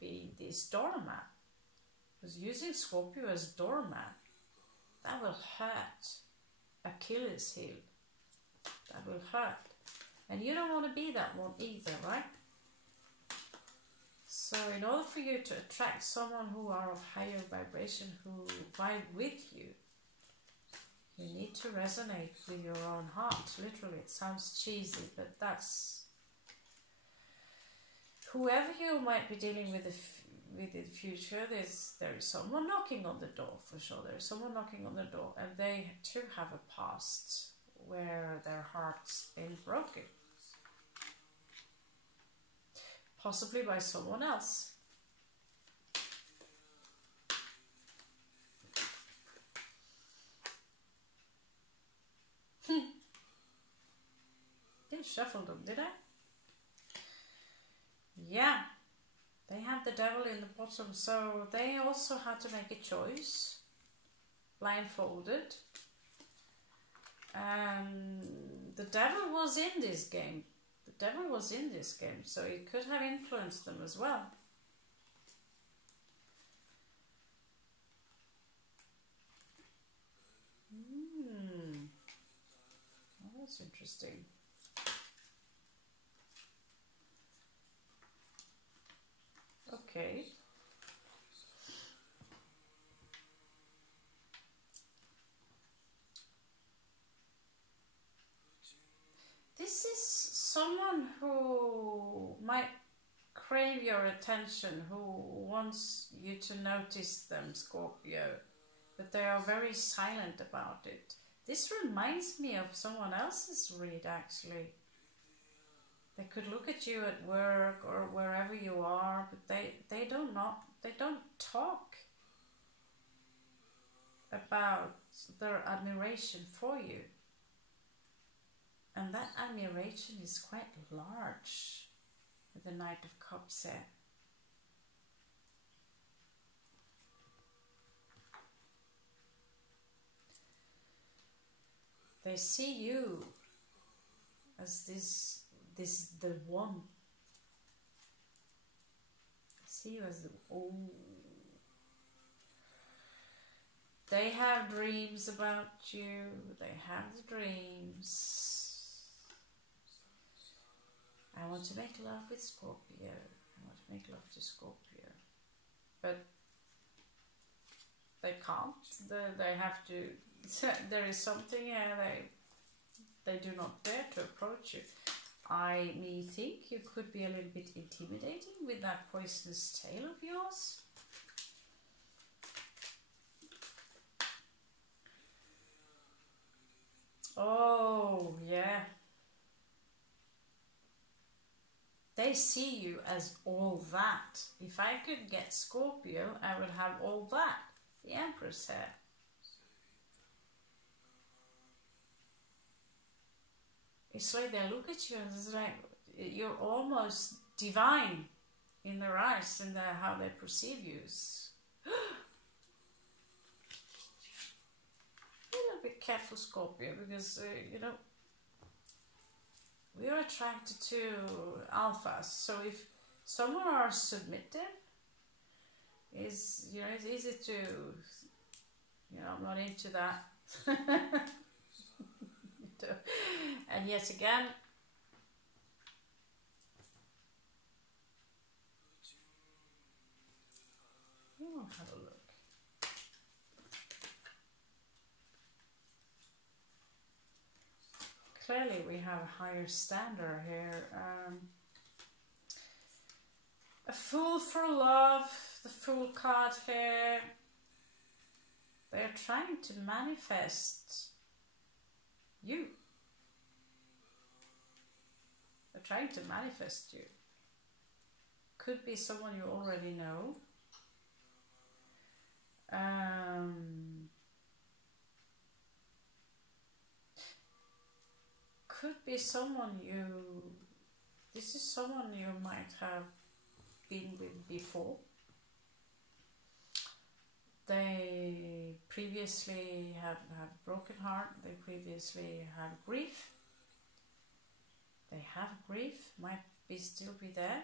be this doormat. Because using Scorpio as doormat, that will hurt. Achilles heel. That will hurt. And you don't want to be that one either, right? So in order for you to attract someone who are of higher vibration, who vibe with you, you need to resonate with your own heart. Literally, it sounds cheesy, but that's... Whoever you might be dealing with in the future, there is someone knocking on the door, for sure. There is someone knocking on the door, and they too have a past where their heart's been broken. Possibly by someone else. Didn't shuffle them, did I? Yeah. They have the devil in the bottom, so they also had to make a choice, blindfolded. And the devil was in this game. The devil was in this game, so it could have influenced them as well. Oh, that's interesting. Okay. This is someone who might crave your attention, who wants you to notice them, Scorpio, but they are very silent about it. This reminds me of someone else's read, actually. They could look at you at work or wherever you are, but they don't talk about their admiration for you. And that admiration is quite large with the Knight of Cups there. They see you as this the one. See you as the They have dreams about you. They have the dreams. I want to make love with Scorpio. cannot make love to Scorpio. But they can't. They have to. There is something they do not dare to approach you. I think you could be a little bit intimidating with that poisonous tail of yours. Oh, yeah. They see you as all that. If I could get Scorpio, I would have all that. The Empress said. It's like they look at you and it's like you're almost divine in their eyes and how they perceive you. A little bit careful, Scorpio, because you know, we are attracted to alphas. So if someone are submissive, it's easy to, I'm not into that. And yet again, we'll have a look. Clearly we have a higher standard here. A Fool for Love, the Fool card here. They're trying to manifest you. They're trying to manifest you. Could be someone you already know. Could be someone this is someone you might have been with before. They previously have broken heart. They previously had grief. They have grief, might still be there.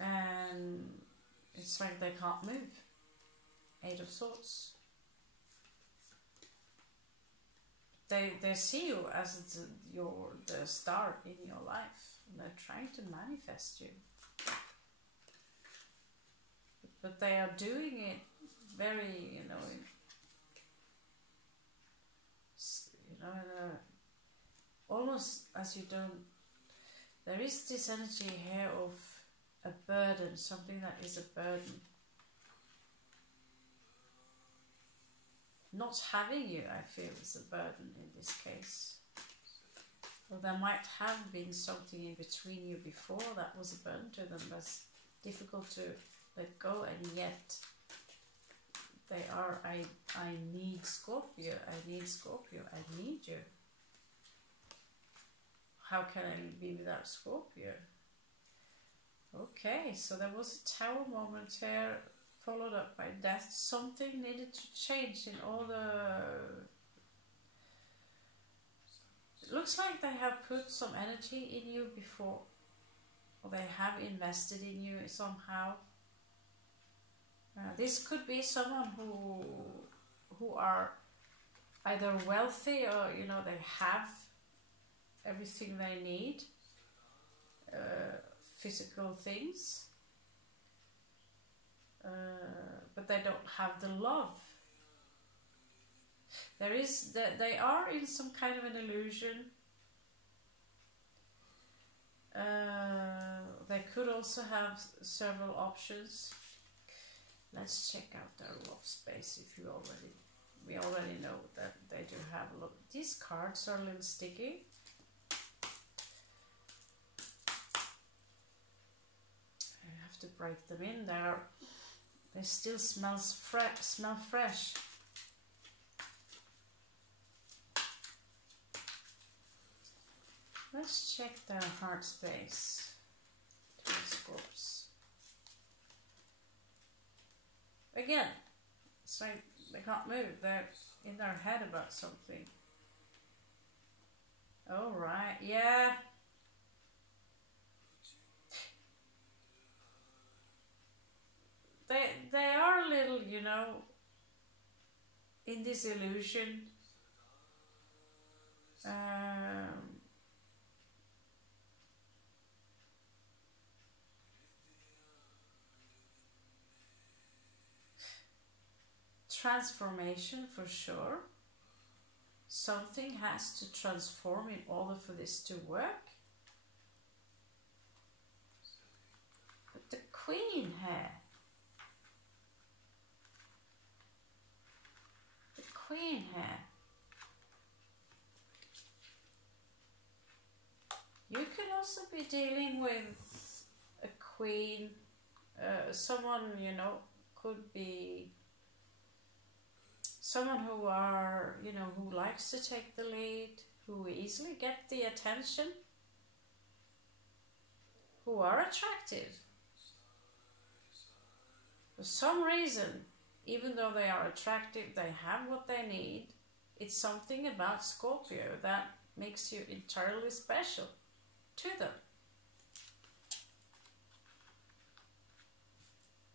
And it's like they can't move. 8 of Swords. They see you as the star in your life. And they're trying to manifest you. But they are doing it very, almost as you don't. There is this energy here of a burden, something that is a burden. Not having you, I feel, is a burden in this case. Or there might have been something in between you before that was a burden to them. That's difficult to let go, and yet they are, I need Scorpio, I need Scorpio, I need you. How can I be without Scorpio? Okay, so there was a Tower moment here, followed up by death. Something needed to change in all the... It looks like they have put some energy in you before, or they have invested in you somehow. This could be someone who are either wealthy or they have everything they need, physical things, but they don't have the love. They are in some kind of an illusion. They could also have several options. Let's check out their love space. If we already know that they do have a lot. These cards are a little sticky. I have to break them in there. They still smell fresh. Let's check their heart space. Two scorps. Again, it's like they can't move. They're in their head about something. Oh, right. Yeah. They are a little, in this illusion. transformation for sure. Something has to transform in order for this to work. But the Queen here, the Queen here, you could also be dealing with a queen, someone, you know, could be someone who are, you know, who likes to take the lead, who easily get the attention, who are attractive. For some reason, even though they are attractive, they have what they need. It's something about Scorpio that makes you entirely special to them.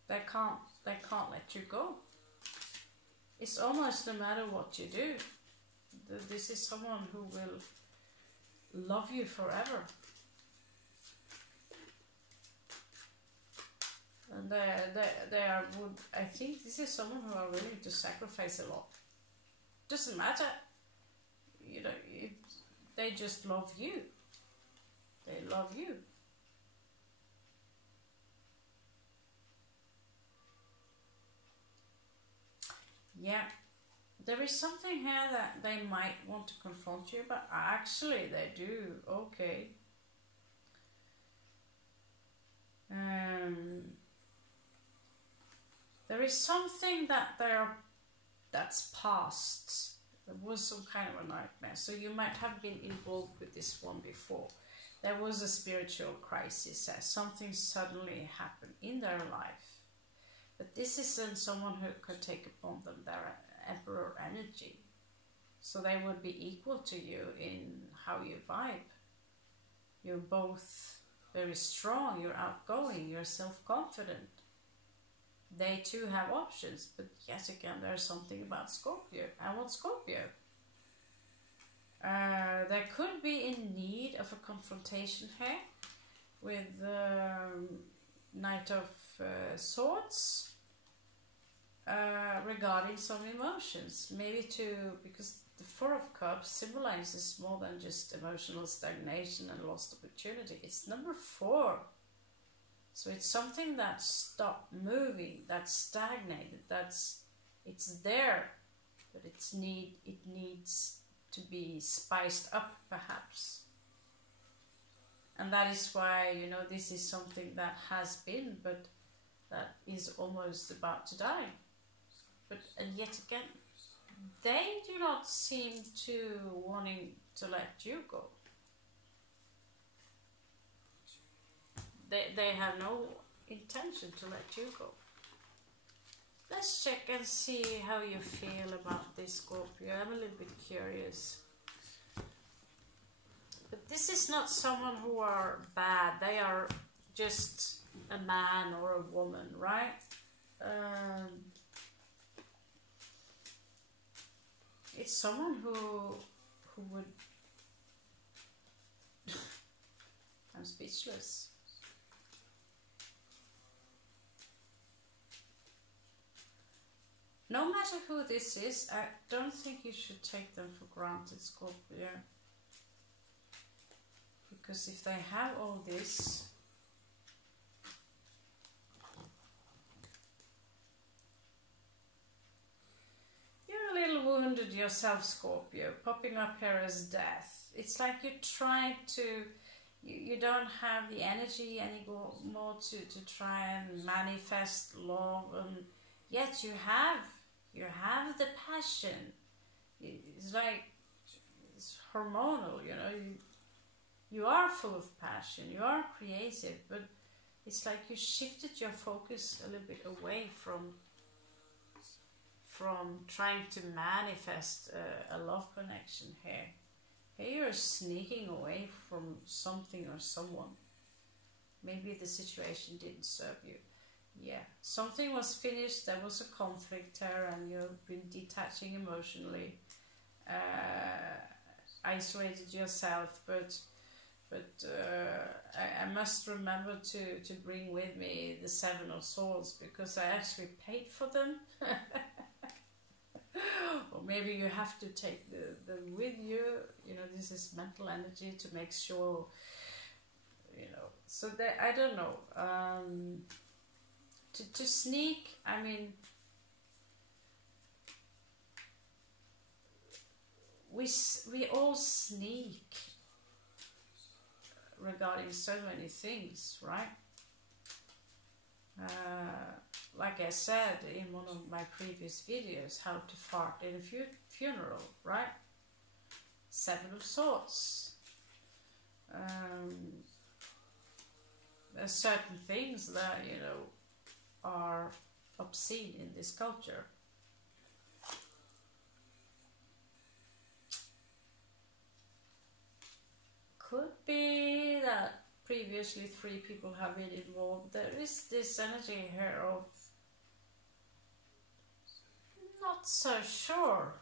They can't let you go. It's almost no matter what you do. This is someone who will love you forever. And they are would. I think this is someone who are willing to sacrifice a lot. Doesn't matter. You know, they just love you. They love you. Yeah, there is something here that they might want to confront you, but actually they do. Okay. There is something that that's past. There was some kind of a nightmare, so you might have been involved with this one before. There was a spiritual crisis, something suddenly happened in their life. But this isn't someone who could take upon them their emperor energy. So they would be equal to you in how you vibe. You're both very strong, you're outgoing, you're self-confident. They too have options, but yet again there's something about Scorpio. I want Scorpio. They could be in need of a confrontation here with Knight of Swords regarding some emotions. Maybe because the Four of Cups symbolizes more than just emotional stagnation and lost opportunity. It's number 4. So it's something that stopped moving, that's stagnated, it's there, but it needs to be spiced up perhaps. And that is why, you know, this is something that has been, but that is almost about to die. But and yet again, they do not seem to wanting to let you go. They have no intention to let you go. Let's check and see how you feel about this, Scorpio. I'm a little bit curious. But this is not someone who are bad. They are just a man or a woman, right? It's someone who would... I'm speechless. No matter who this is, I don't think you should take them for granted, Scorpio. Because if they have all this, you're a little wounded yourself, Scorpio, popping up here as death. It's like you try to, you don't have the energy anymore to try and manifest love, and yet you have the passion. It's like, it's hormonal, you know. You are full of passion, you are creative, but it's like you shifted your focus a little bit away from trying to manifest a love connection here. Here you're sneaking away from something or someone. Maybe the situation didn't serve you. Yeah, something was finished, there was a conflict there, and you've been detaching emotionally, isolated yourself, but I must remember to bring with me the 7 of Swords, because I actually paid for them. maybe you have to take the with you, this is mental energy to make sure, so that, I don't know, to sneak, I mean, we all sneak regarding so many things, right? Like I said in one of my previous videos, how to fart in a funeral, right? 7 of Swords. There's certain things that, are obscene in this culture. Could be that previously 3 people have been involved. There is this energy here of not so sure.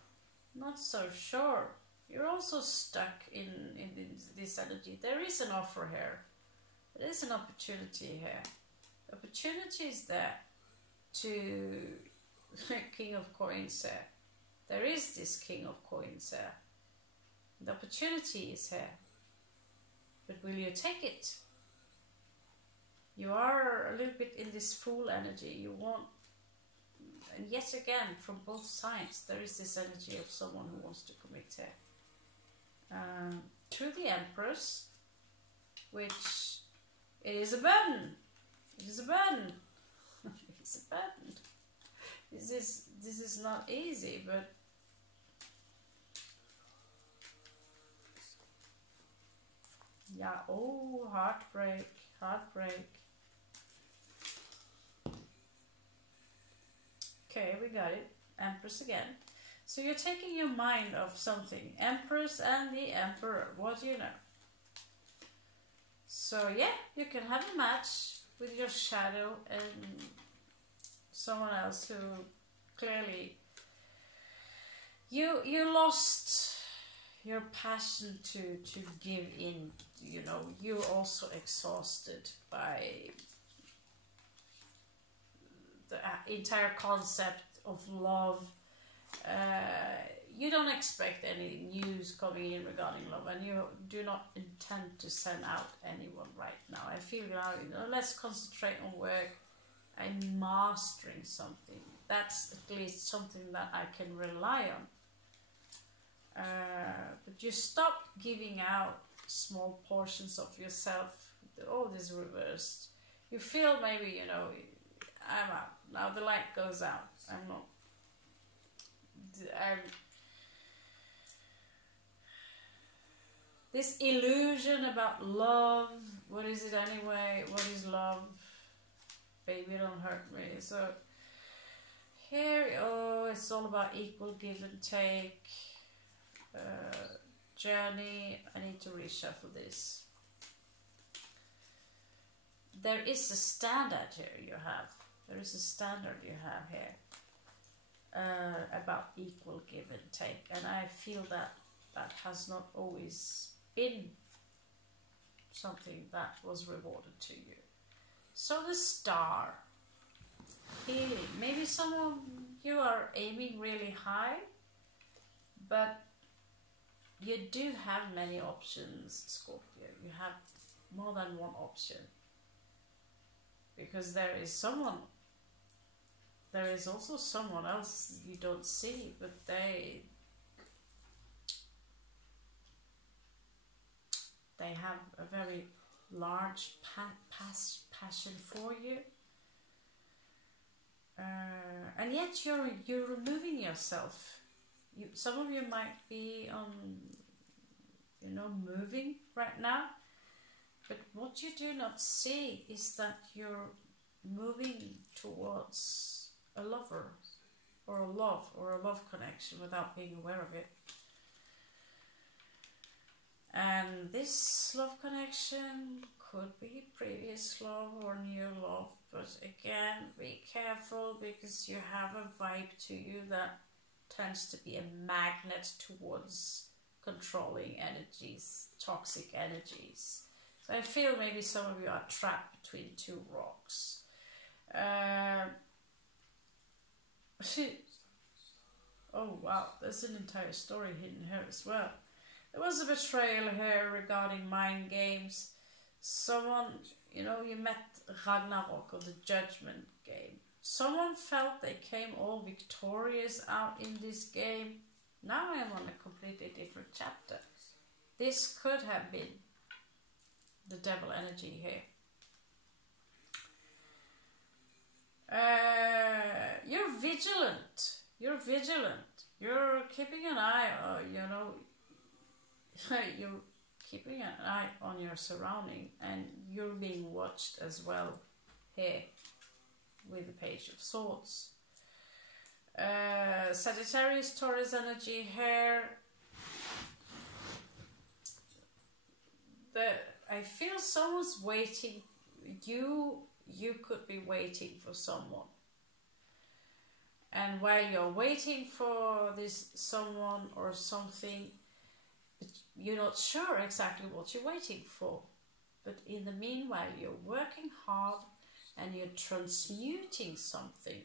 You're also stuck in this energy. There is an offer here. There is an opportunity here. The opportunity is there to King of Coins here. There is this King of Coins here. The opportunity is here. But will you take it? You are a little bit in this Fool energy. You want, and yet again, from both sides, there is this energy of someone who wants to commit here. To the Empress, which it is a burden. It is a burden. It's a burden. This is not easy, but yeah, oh, heartbreak. Okay, we got it. Empress again. So you're taking your mind off something. Empress and the Emperor. What do you know? So yeah, you can have a match with your shadow and someone else who clearly you lost your passion to give in. You're also exhausted by the entire concept of love. You don't expect any news coming in regarding love, and you do not intend to send out anyone right now. I feel let's concentrate on work and mastering something. That's at least something that I can rely on. But you stop giving out small portions of yourself. All this reversed. You feel maybe, I'm out. Now the light goes out. This illusion about love. What is it anyway? What is love? Baby, don't hurt me. So here, it's all about equal give and take. Journey. I need to reshuffle this. There is a standard here you have. There is a standard you have here about equal give and take, and I feel that has not always been something that was rewarded to you. So the Star. Healing. Maybe some of you are aiming really high, but you do have many options, Scorpio. You have more than one option. Because there is also someone else you don't see, but they have a very large passion for you. And yet you're removing yourself. Some of you might be moving right now, but what you do not see is that you're moving towards a lover or a love connection without being aware of it. And this love connection could be previous love or new love, but again, be careful, because you have a vibe to you that tends to be a magnet towards controlling energies, toxic energies. So I feel maybe some of you are trapped between 2 rocks. Oh wow, there's an entire story hidden here as well. There was a betrayal here regarding mind games. Someone, you know, you met Ragnarok or the Judgment game. Someone felt they came all victorious out in this game. Now I am on a completely different chapter. This could have been the devil energy here. You're vigilant. You're vigilant. You're keeping an eye, you know, you're keeping an eye on your surrounding, and you're being watched as well here with the Page of Swords. Sagittarius, Taurus energy here. I feel someone's waiting. You could be waiting for someone. And while you're waiting for this someone or something, you're not sure exactly what you're waiting for. But in the meanwhile, you're working hard and you're transmuting something.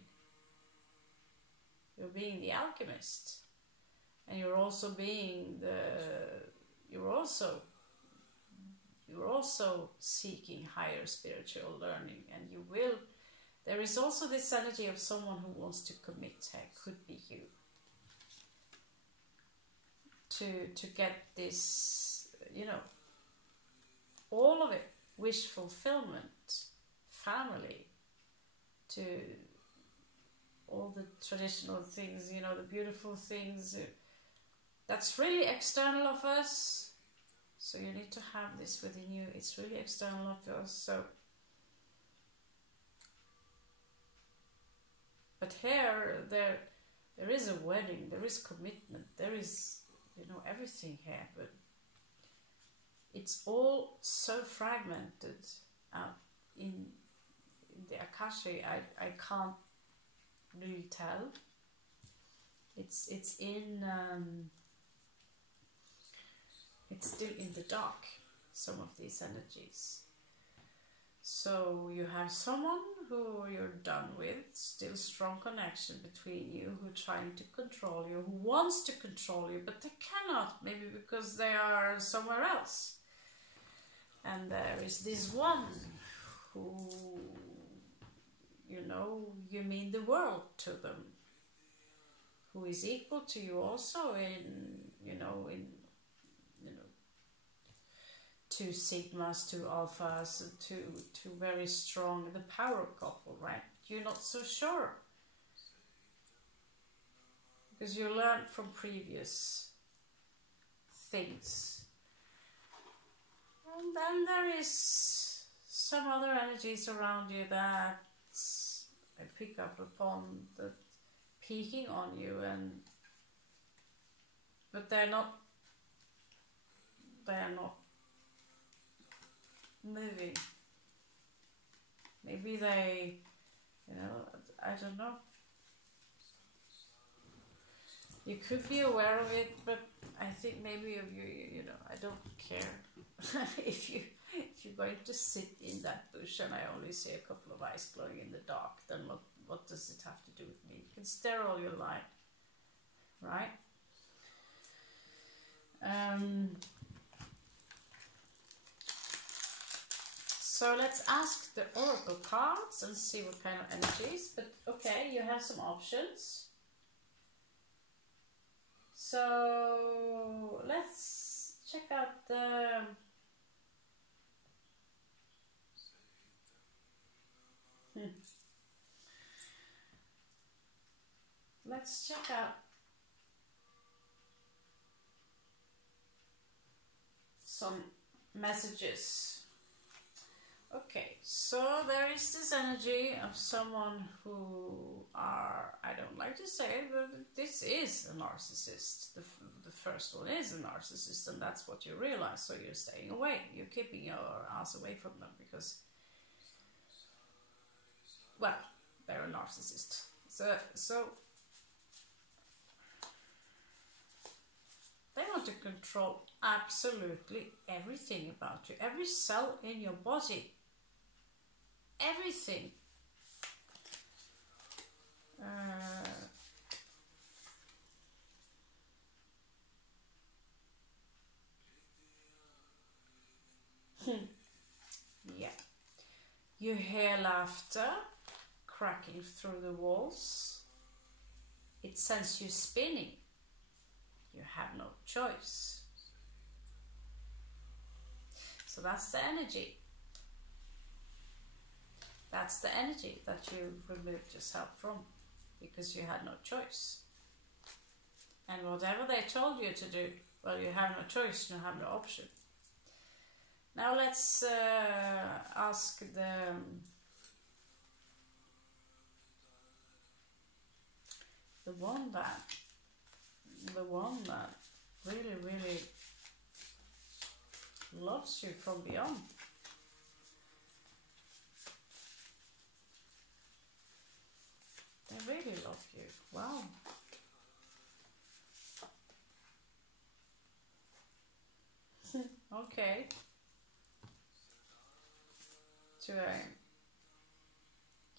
You're being the alchemist. And you're also being you're also seeking higher spiritual learning, and you will. There is also this energy of someone who wants to commit. It could be you. To get this, you know, all of it, wish fulfillment, family, to all the traditional things, you know, the beautiful things. That's really external of us. So you need to have this within you. It's really external of us. So, but here, there is a wedding. There is commitment. There is, you know, everything here. But it's all so fragmented out in the Akashi. I can't really tell. It's in. It's still in the dark, some of these energies. So you have someone who you're done with, still strong connection between you, who trying to control you, who wants to control you, but they cannot, maybe because they are somewhere else. And there is this one who, you know, you mean the world to them, who is equal to you also in, you know, two sigmas, two alphas, two very strong, the power couple, right? You're not so sure because you learned from previous things. And then there is some other energies around you that I pick up upon, that peeking on you, but they're not moving. Maybe they, you know, I don't know. You could be aware of it, but I think maybe of you know, I don't care if you're going to sit in that bush and I only see a couple of eyes glowing in the dark, then what does it have to do with me? You can stare all your life, right? So let's ask the oracle cards and see what kind of energies. But okay, you have some options. So let's check out the let's check out some messages. Okay, so there is this energy of someone who are, I don't like to say it, but this is a narcissist. The first one is a narcissist, and that's what you realize. So you're staying away. You're keeping your ass away from them because, well, they're a narcissist. So they want to control absolutely everything about you, every cell in your body. Everything. You hear laughter cracking through the walls. It sends you spinning. You have no choice. So that's the energy. That's the energy that you removed yourself from because you had no choice. And whatever they told you to do, well, you have no choice, you have no option. Now let's ask the one that really loves you from beyond. They really love you. Wow. Okay.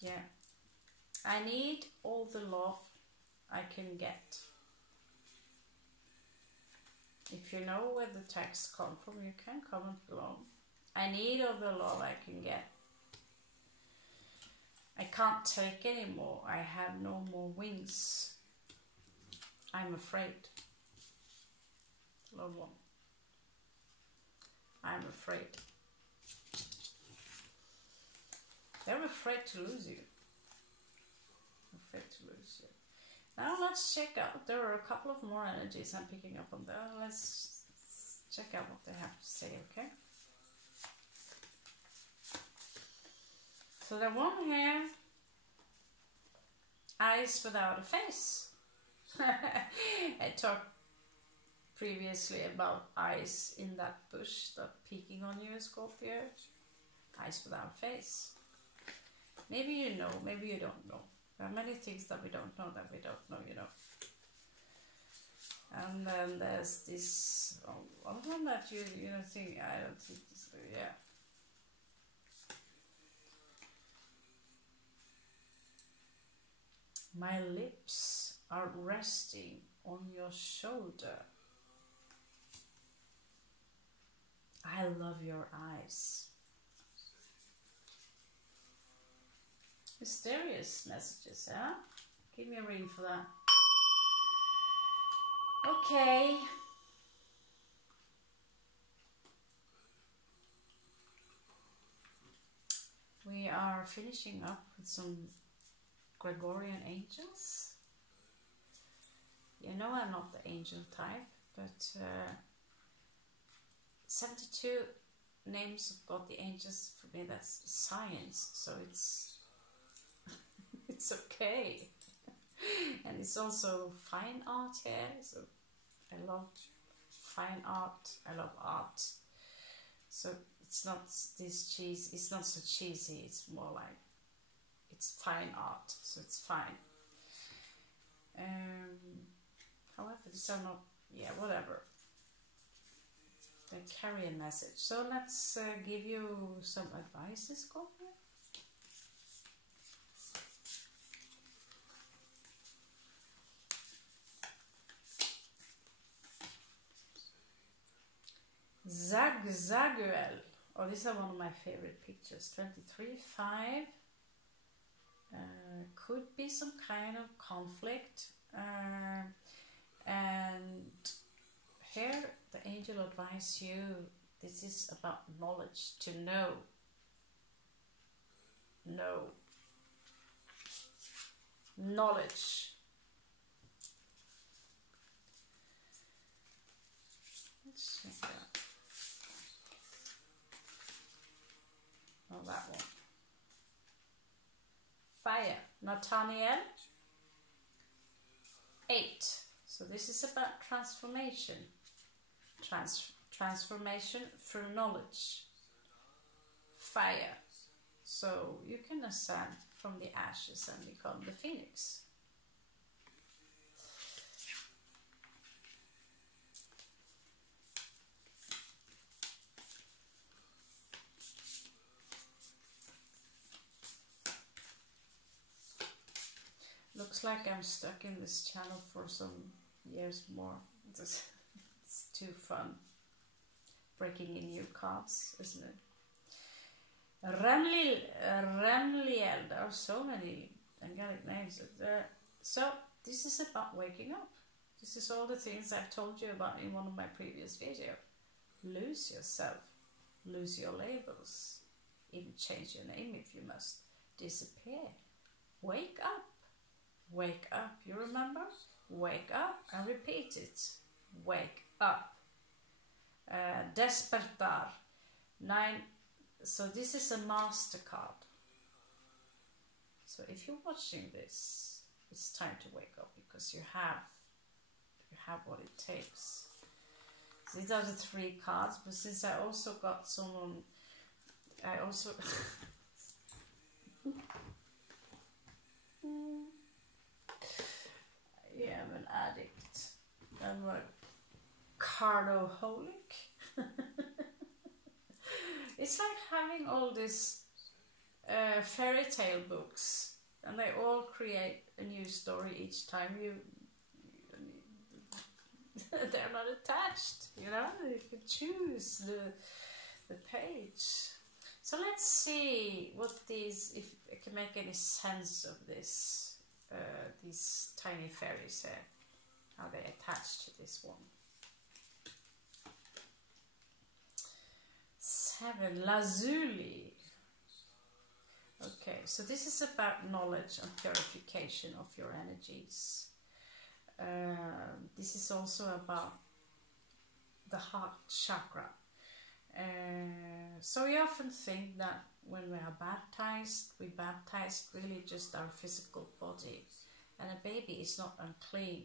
Yeah. I need all the love I can get. If you know where the texts come from, you can comment below. I need all the love I can get. I can't take anymore. I have no more wings. I'm afraid. Loved one. I'm afraid. They're afraid to lose you. Afraid to lose you. Now let's check out. There are a couple of more energies I'm picking up on there. Let's check out what they have to say, okay? So the one here, eyes without a face. I talked previously about eyes in that bush that peeking on you, Scorpio. Eyes without a face. Maybe you know, maybe you don't know. There are many things that we don't know, you know. And then there's this one that you know think, I don't think this, yeah. My lips are resting on your shoulder. I love your eyes. Mysterious messages, yeah? Give me a ring for that. Okay. We are finishing up with some Gregorian angels. You know I'm not the angel type, but 72 names of God the angels, for me that's science, so it's it's okay. And it's also fine art here, so I love fine art, I love art. So it's not this cheese, it's not so cheesy, it's more like it's fine art, so it's fine. However, these are not, yeah, whatever. They carry a message. So let's give you some advice, Scorpio. Zagzaguel. Oh, these are one of my favorite pictures. 23-5. Could be some kind of conflict. And here the angel advise you, this is about knowledge, to know. Know. Knowledge. Let's check that. Oh, that one. Fire. Nathaniel. 8. So this is about transformation. Transformation through knowledge. Fire. So you can ascend from the ashes and become the phoenix. Looks like I'm stuck in this channel for some years more. It's too fun. Breaking in new cards, isn't it? Remliel. There are so many angelic names. So this is about waking up. This is all the things I've told you about in one of my previous videos. Lose yourself. Lose your labels. Even change your name if you must. Disappear. Wake up. Wake up. You remember? Wake up and repeat it. Wake up. Despertar. 9. So this is a MasterCard. So if you're watching this, it's time to wake up because you have what it takes. These are the 3 cards, but since I also got someone, I also yeah, I'm an addict. I'm a cardaholic. It's like having all these fairy tale books, and they all create a new story each time they're not attached, you know. You can choose the page. So let's see what these, if I can make any sense of this, these tiny fairies here, how they attach to this one. 7, Lazuli. Okay, so this is about knowledge and purification of your energies. This is also about the heart chakra. So we often think that when we are baptized, we baptize really just our physical body, and a baby is not unclean.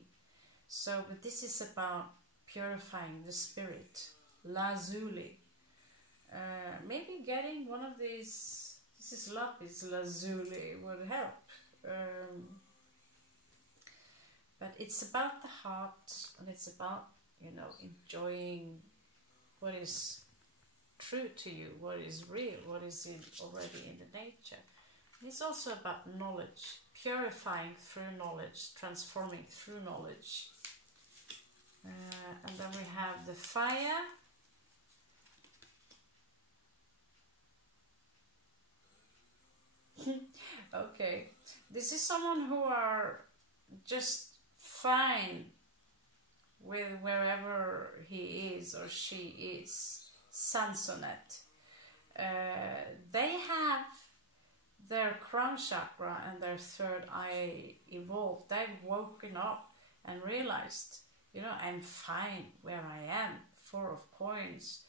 So, but this is about purifying the spirit. Lazuli. Maybe getting one of these, this is lapis lazuli, would help. But it's about the heart, and it's about, you know, enjoying what is true to you, what is real, what is already in the nature. And it's also about knowledge, purifying through knowledge, transforming through knowledge. And then we have the fire. Okay, this is someone who are just fine with wherever he is or she is. Sansonet. They have their crown chakra and their 3rd eye evolved. They've woken up and realized, you know, I'm fine where I am. 4 of coins.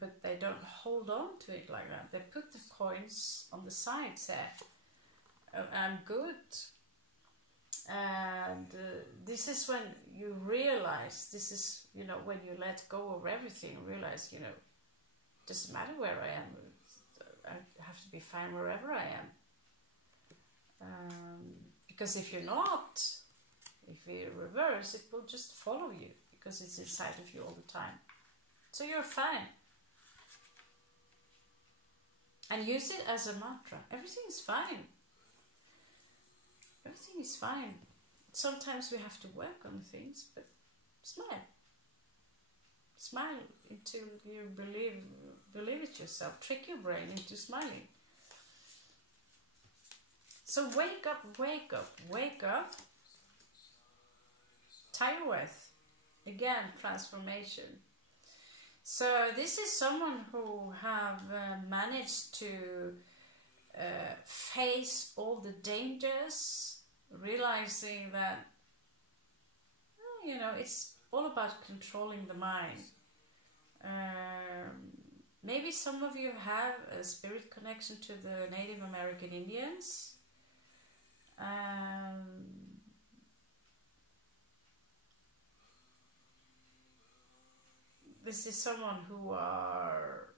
But they don't hold on to it like that. They put the coins on the sides there. I'm good. And this is when you realize, this is, you know, when you let go of everything, realize, you know, it doesn't matter where I am. I have to be fine wherever I am. Because if you're not, if you reverse, it will just follow you because it's inside of you all the time. So you're fine. And use it as a mantra. Everything is fine. Everything is fine. Sometimes we have to work on things, but smile. Smile until you believe it yourself. Trick your brain into smiling. So wake up, wake up, wake up. Tyrant. Again, transformation. So this is someone who have managed to face all the dangers, realizing that, you know, it's all about controlling the mind. Maybe some of you have a spirit connection to the Native American Indians. This is someone who are,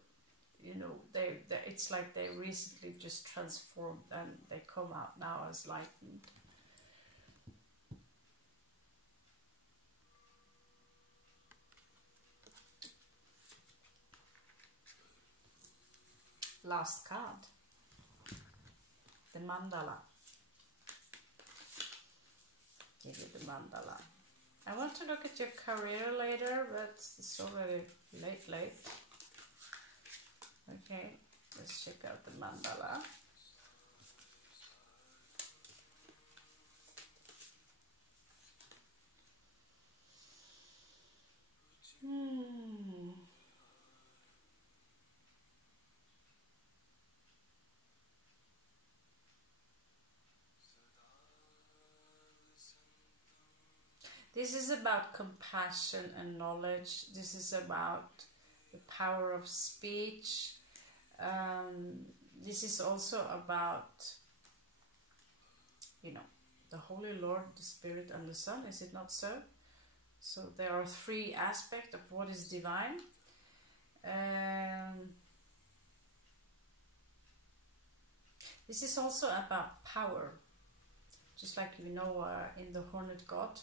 you know, it's like they recently just transformed and they come out now as lightened. Last card, the mandala. Give you the mandala. I want to look at your career later, but it's already late. Okay, Let's check out the mandala. This is about compassion and knowledge. This is about the power of speech. This is also about, you know, the Holy Lord, the Spirit and the Son. Is it not so? So there are three aspects of what is divine. This is also about power. Just like you know in the Horned God.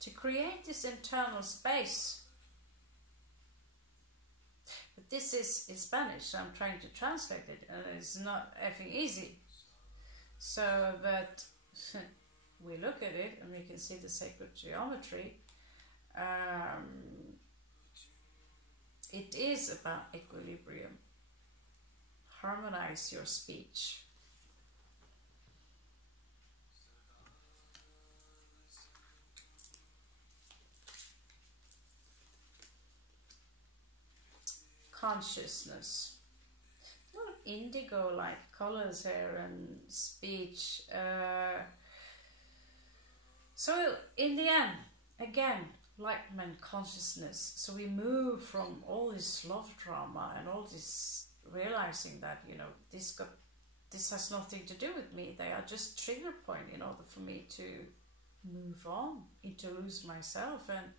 To create this internal space. But this is in Spanish, so I'm trying to translate it, and it's not effing easy. So, but we look at it and we can see the sacred geometry. It is about equilibrium. Harmonize your speech. Consciousness. A lot of indigo-like colors here and speech. So in the end, again, enlightenment consciousness. So we move from all this love drama and all this realizing that, you know, this has nothing to do with me. They are just trigger point in order for me to move on, introduce myself and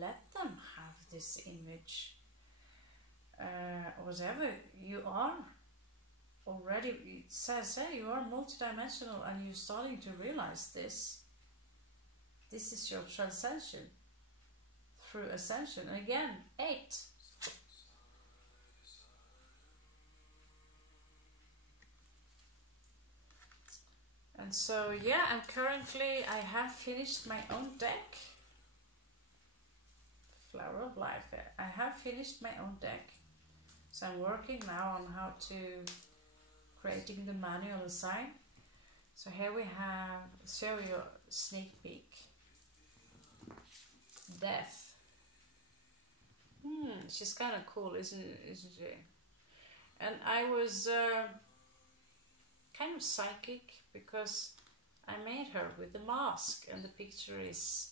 let them have this image. Whatever you are already, it says hey, you are multidimensional and you're starting to realize this. This is your transcension through ascension. And again, 8. And so yeah, and currently I have finished my own deck. Flower of Life. I have finished my own deck. So I'm working now on how to creating the manual design. So here we have, show you a sneak peek. Death. She's kind of cool, isn't she? And I was kind of psychic because I made her with the mask, and the picture is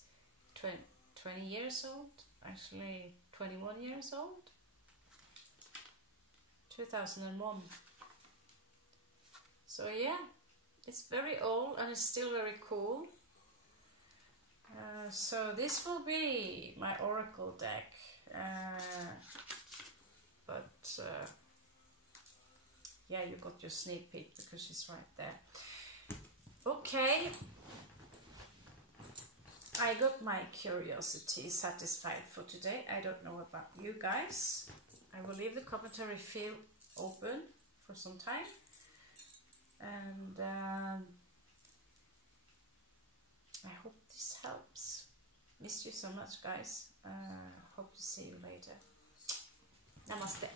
20 years old, actually 21 years old. 2001. So yeah, it's very old and it's still very cool. So this will be my oracle deck, yeah, you got your sneak peek because she's right there. Okay, I got my curiosity satisfied for today. I don't know about you guys. I will leave the commentary field open for some time, and I hope this helps. Missed you so much, guys. Hope to see you later. Namaste.